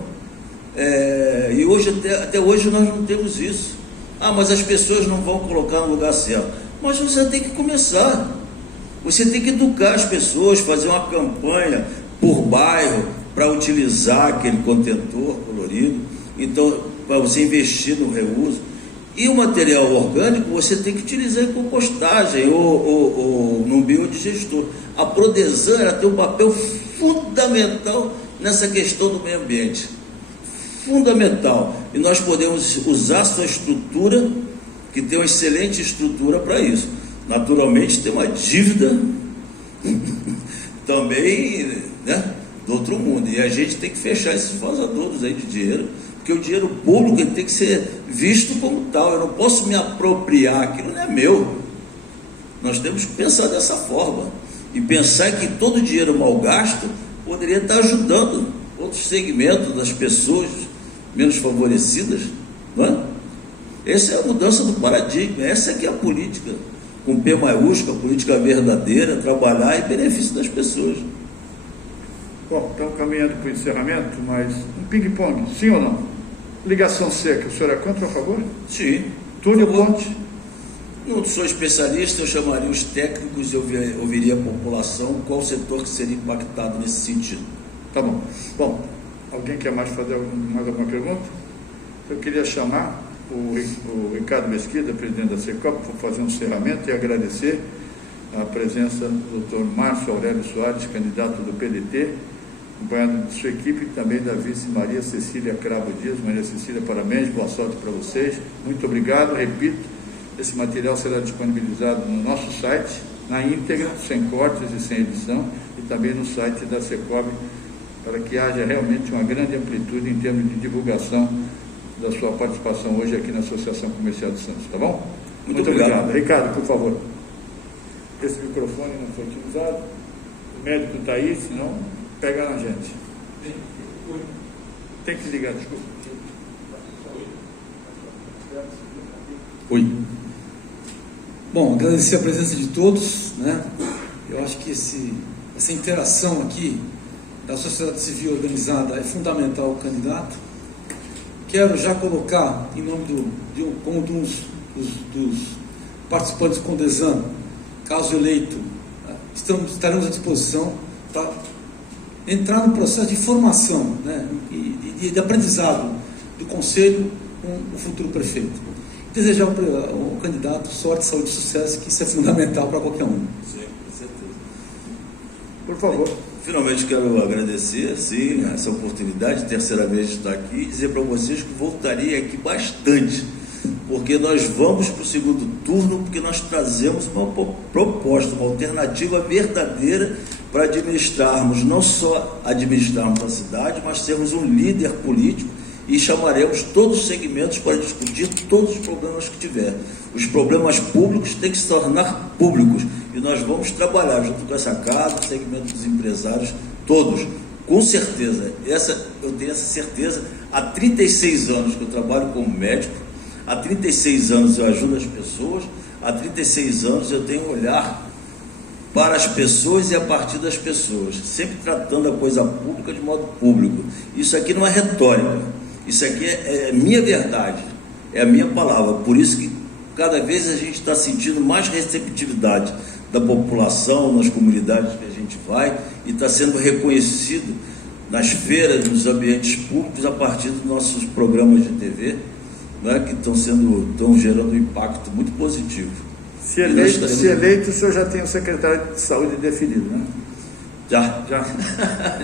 e hoje, até hoje nós não temos isso. Mas as pessoas não vão colocar no lugar certo. Mas você tem que começar, você tem que educar as pessoas, fazer uma campanha por bairro para utilizar aquele contentor colorido. Então, para você investir no reuso. E o material orgânico você tem que utilizar em compostagem ou num biodigestor. A Prodesan ela tem um papel fundamental nessa questão do meio ambiente. Fundamental. E nós podemos usar sua estrutura, que tem uma excelente estrutura para isso. Naturalmente tem uma dívida também, né, do outro mundo. E a gente tem que fechar esses vazadouros aí de dinheiro, porque o dinheiro público ele tem que ser visto como tal. Eu não posso me apropriar, aquilo não é meu. Nós temos que pensar dessa forma e pensar que todo dinheiro mal gasto poderia estar ajudando outros segmentos das pessoas menos favorecidas, não é? Essa é a mudança do paradigma, essa é que é a política, com P maiúsculo, a política verdadeira, trabalhar em benefício das pessoas. Bom, estamos caminhando para o encerramento, mas um ping-pong, sim ou não? Ligação seca, o senhor é contra ou a favor? Sim. Túnel Ponte? Não sou especialista, eu chamaria os técnicos e ouviria a população qual setor que seria impactado nesse sentido. Tá bom. Bom, alguém quer mais fazer mais alguma pergunta? Eu queria chamar o Ricardo Mesquita, presidente da Secop, para fazer um encerramento e agradecer a presença do Dr. Márcio Aurélio Soares, candidato do PDT, acompanhado de sua equipe e também da vice Maria Cecília Cravo Dias. Maria Cecília, parabéns, boa sorte para vocês. Muito obrigado, repito, esse material será disponibilizado no nosso site, na íntegra, sem cortes e sem edição, e também no site da Secop, para que haja realmente uma grande amplitude em termos de divulgação da sua participação hoje aqui na Associação Comercial de Santos, tá bom? Muito obrigado. Ricardo, por favor. Esse microfone não foi utilizado, o médico está aí, senão pega na gente. Tem que ligar, desculpa. Oi. Bom, agradecer a presença de todos, né? Eu acho que essa interação aqui da sociedade civil organizada é fundamental ao candidato. Quero já colocar, em nome como um dos participantes com Condesan, caso eleito, estaremos à disposição para entrar no processo de formação, né, e de aprendizado do Conselho com o futuro prefeito. Desejar ao candidato sorte, saúde e sucesso, que isso é fundamental para qualquer um. Sim, com certeza. Por favor. Finalmente quero agradecer, sim, essa oportunidade, terceira vez de estar aqui, e dizer para vocês que voltarei aqui bastante, porque nós vamos para o segundo turno, porque nós trazemos uma proposta, uma alternativa verdadeira para administrarmos, não só administrarmos a cidade, mas sermos um líder político e chamaremos todos os segmentos para discutir todos os problemas que tiver. Os problemas públicos têm que se tornar públicos e nós vamos trabalhar junto com essa casa, segmento dos empresários, todos, com certeza. Eu tenho essa certeza. Há 36 anos que eu trabalho como médico, há 36 anos eu ajudo as pessoas, há 36 anos eu tenho um olhar para as pessoas e a partir das pessoas, sempre tratando a coisa pública de modo público. Isso aqui não é retórica, isso aqui é minha verdade, é a minha palavra. Por isso que cada vez a gente está sentindo mais receptividade da população, nas comunidades que a gente vai, e está sendo reconhecido nas feiras, nos ambientes públicos, a partir dos nossos programas de TV, né, que estão gerando um impacto muito positivo. Se eleito, o senhor já tem o secretário de saúde definido, né? Já.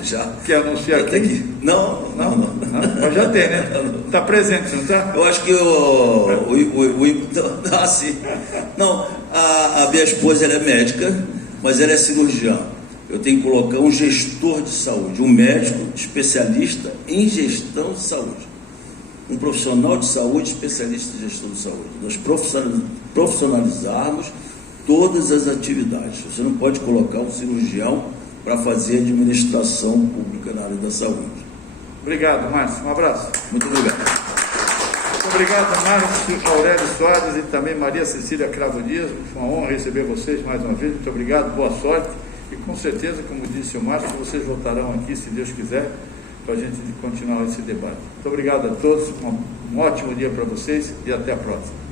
Já. Quer anunciar aqui? Não. Mas já tem, né? Está presente, não está? Eu acho que assim. Não, A minha esposa, ela é médica, mas ela é cirurgiã. Eu tenho que colocar um gestor de saúde, um médico especialista em gestão de saúde. Um profissional de saúde especialista em gestão de saúde. Nós profissionalizarmos todas as atividades. Você não pode colocar um cirurgião para fazer administração pública na área da saúde. Obrigado, Márcio. Um abraço. Muito obrigado. Muito obrigado, Márcio Aurélio Soares e também Maria Cecília Cravo Dias. Foi uma honra receber vocês mais uma vez. Muito obrigado, boa sorte. E com certeza, como disse o Márcio, vocês voltarão aqui, se Deus quiser, para a gente continuar esse debate. Muito obrigado a todos. Um ótimo dia para vocês e até a próxima.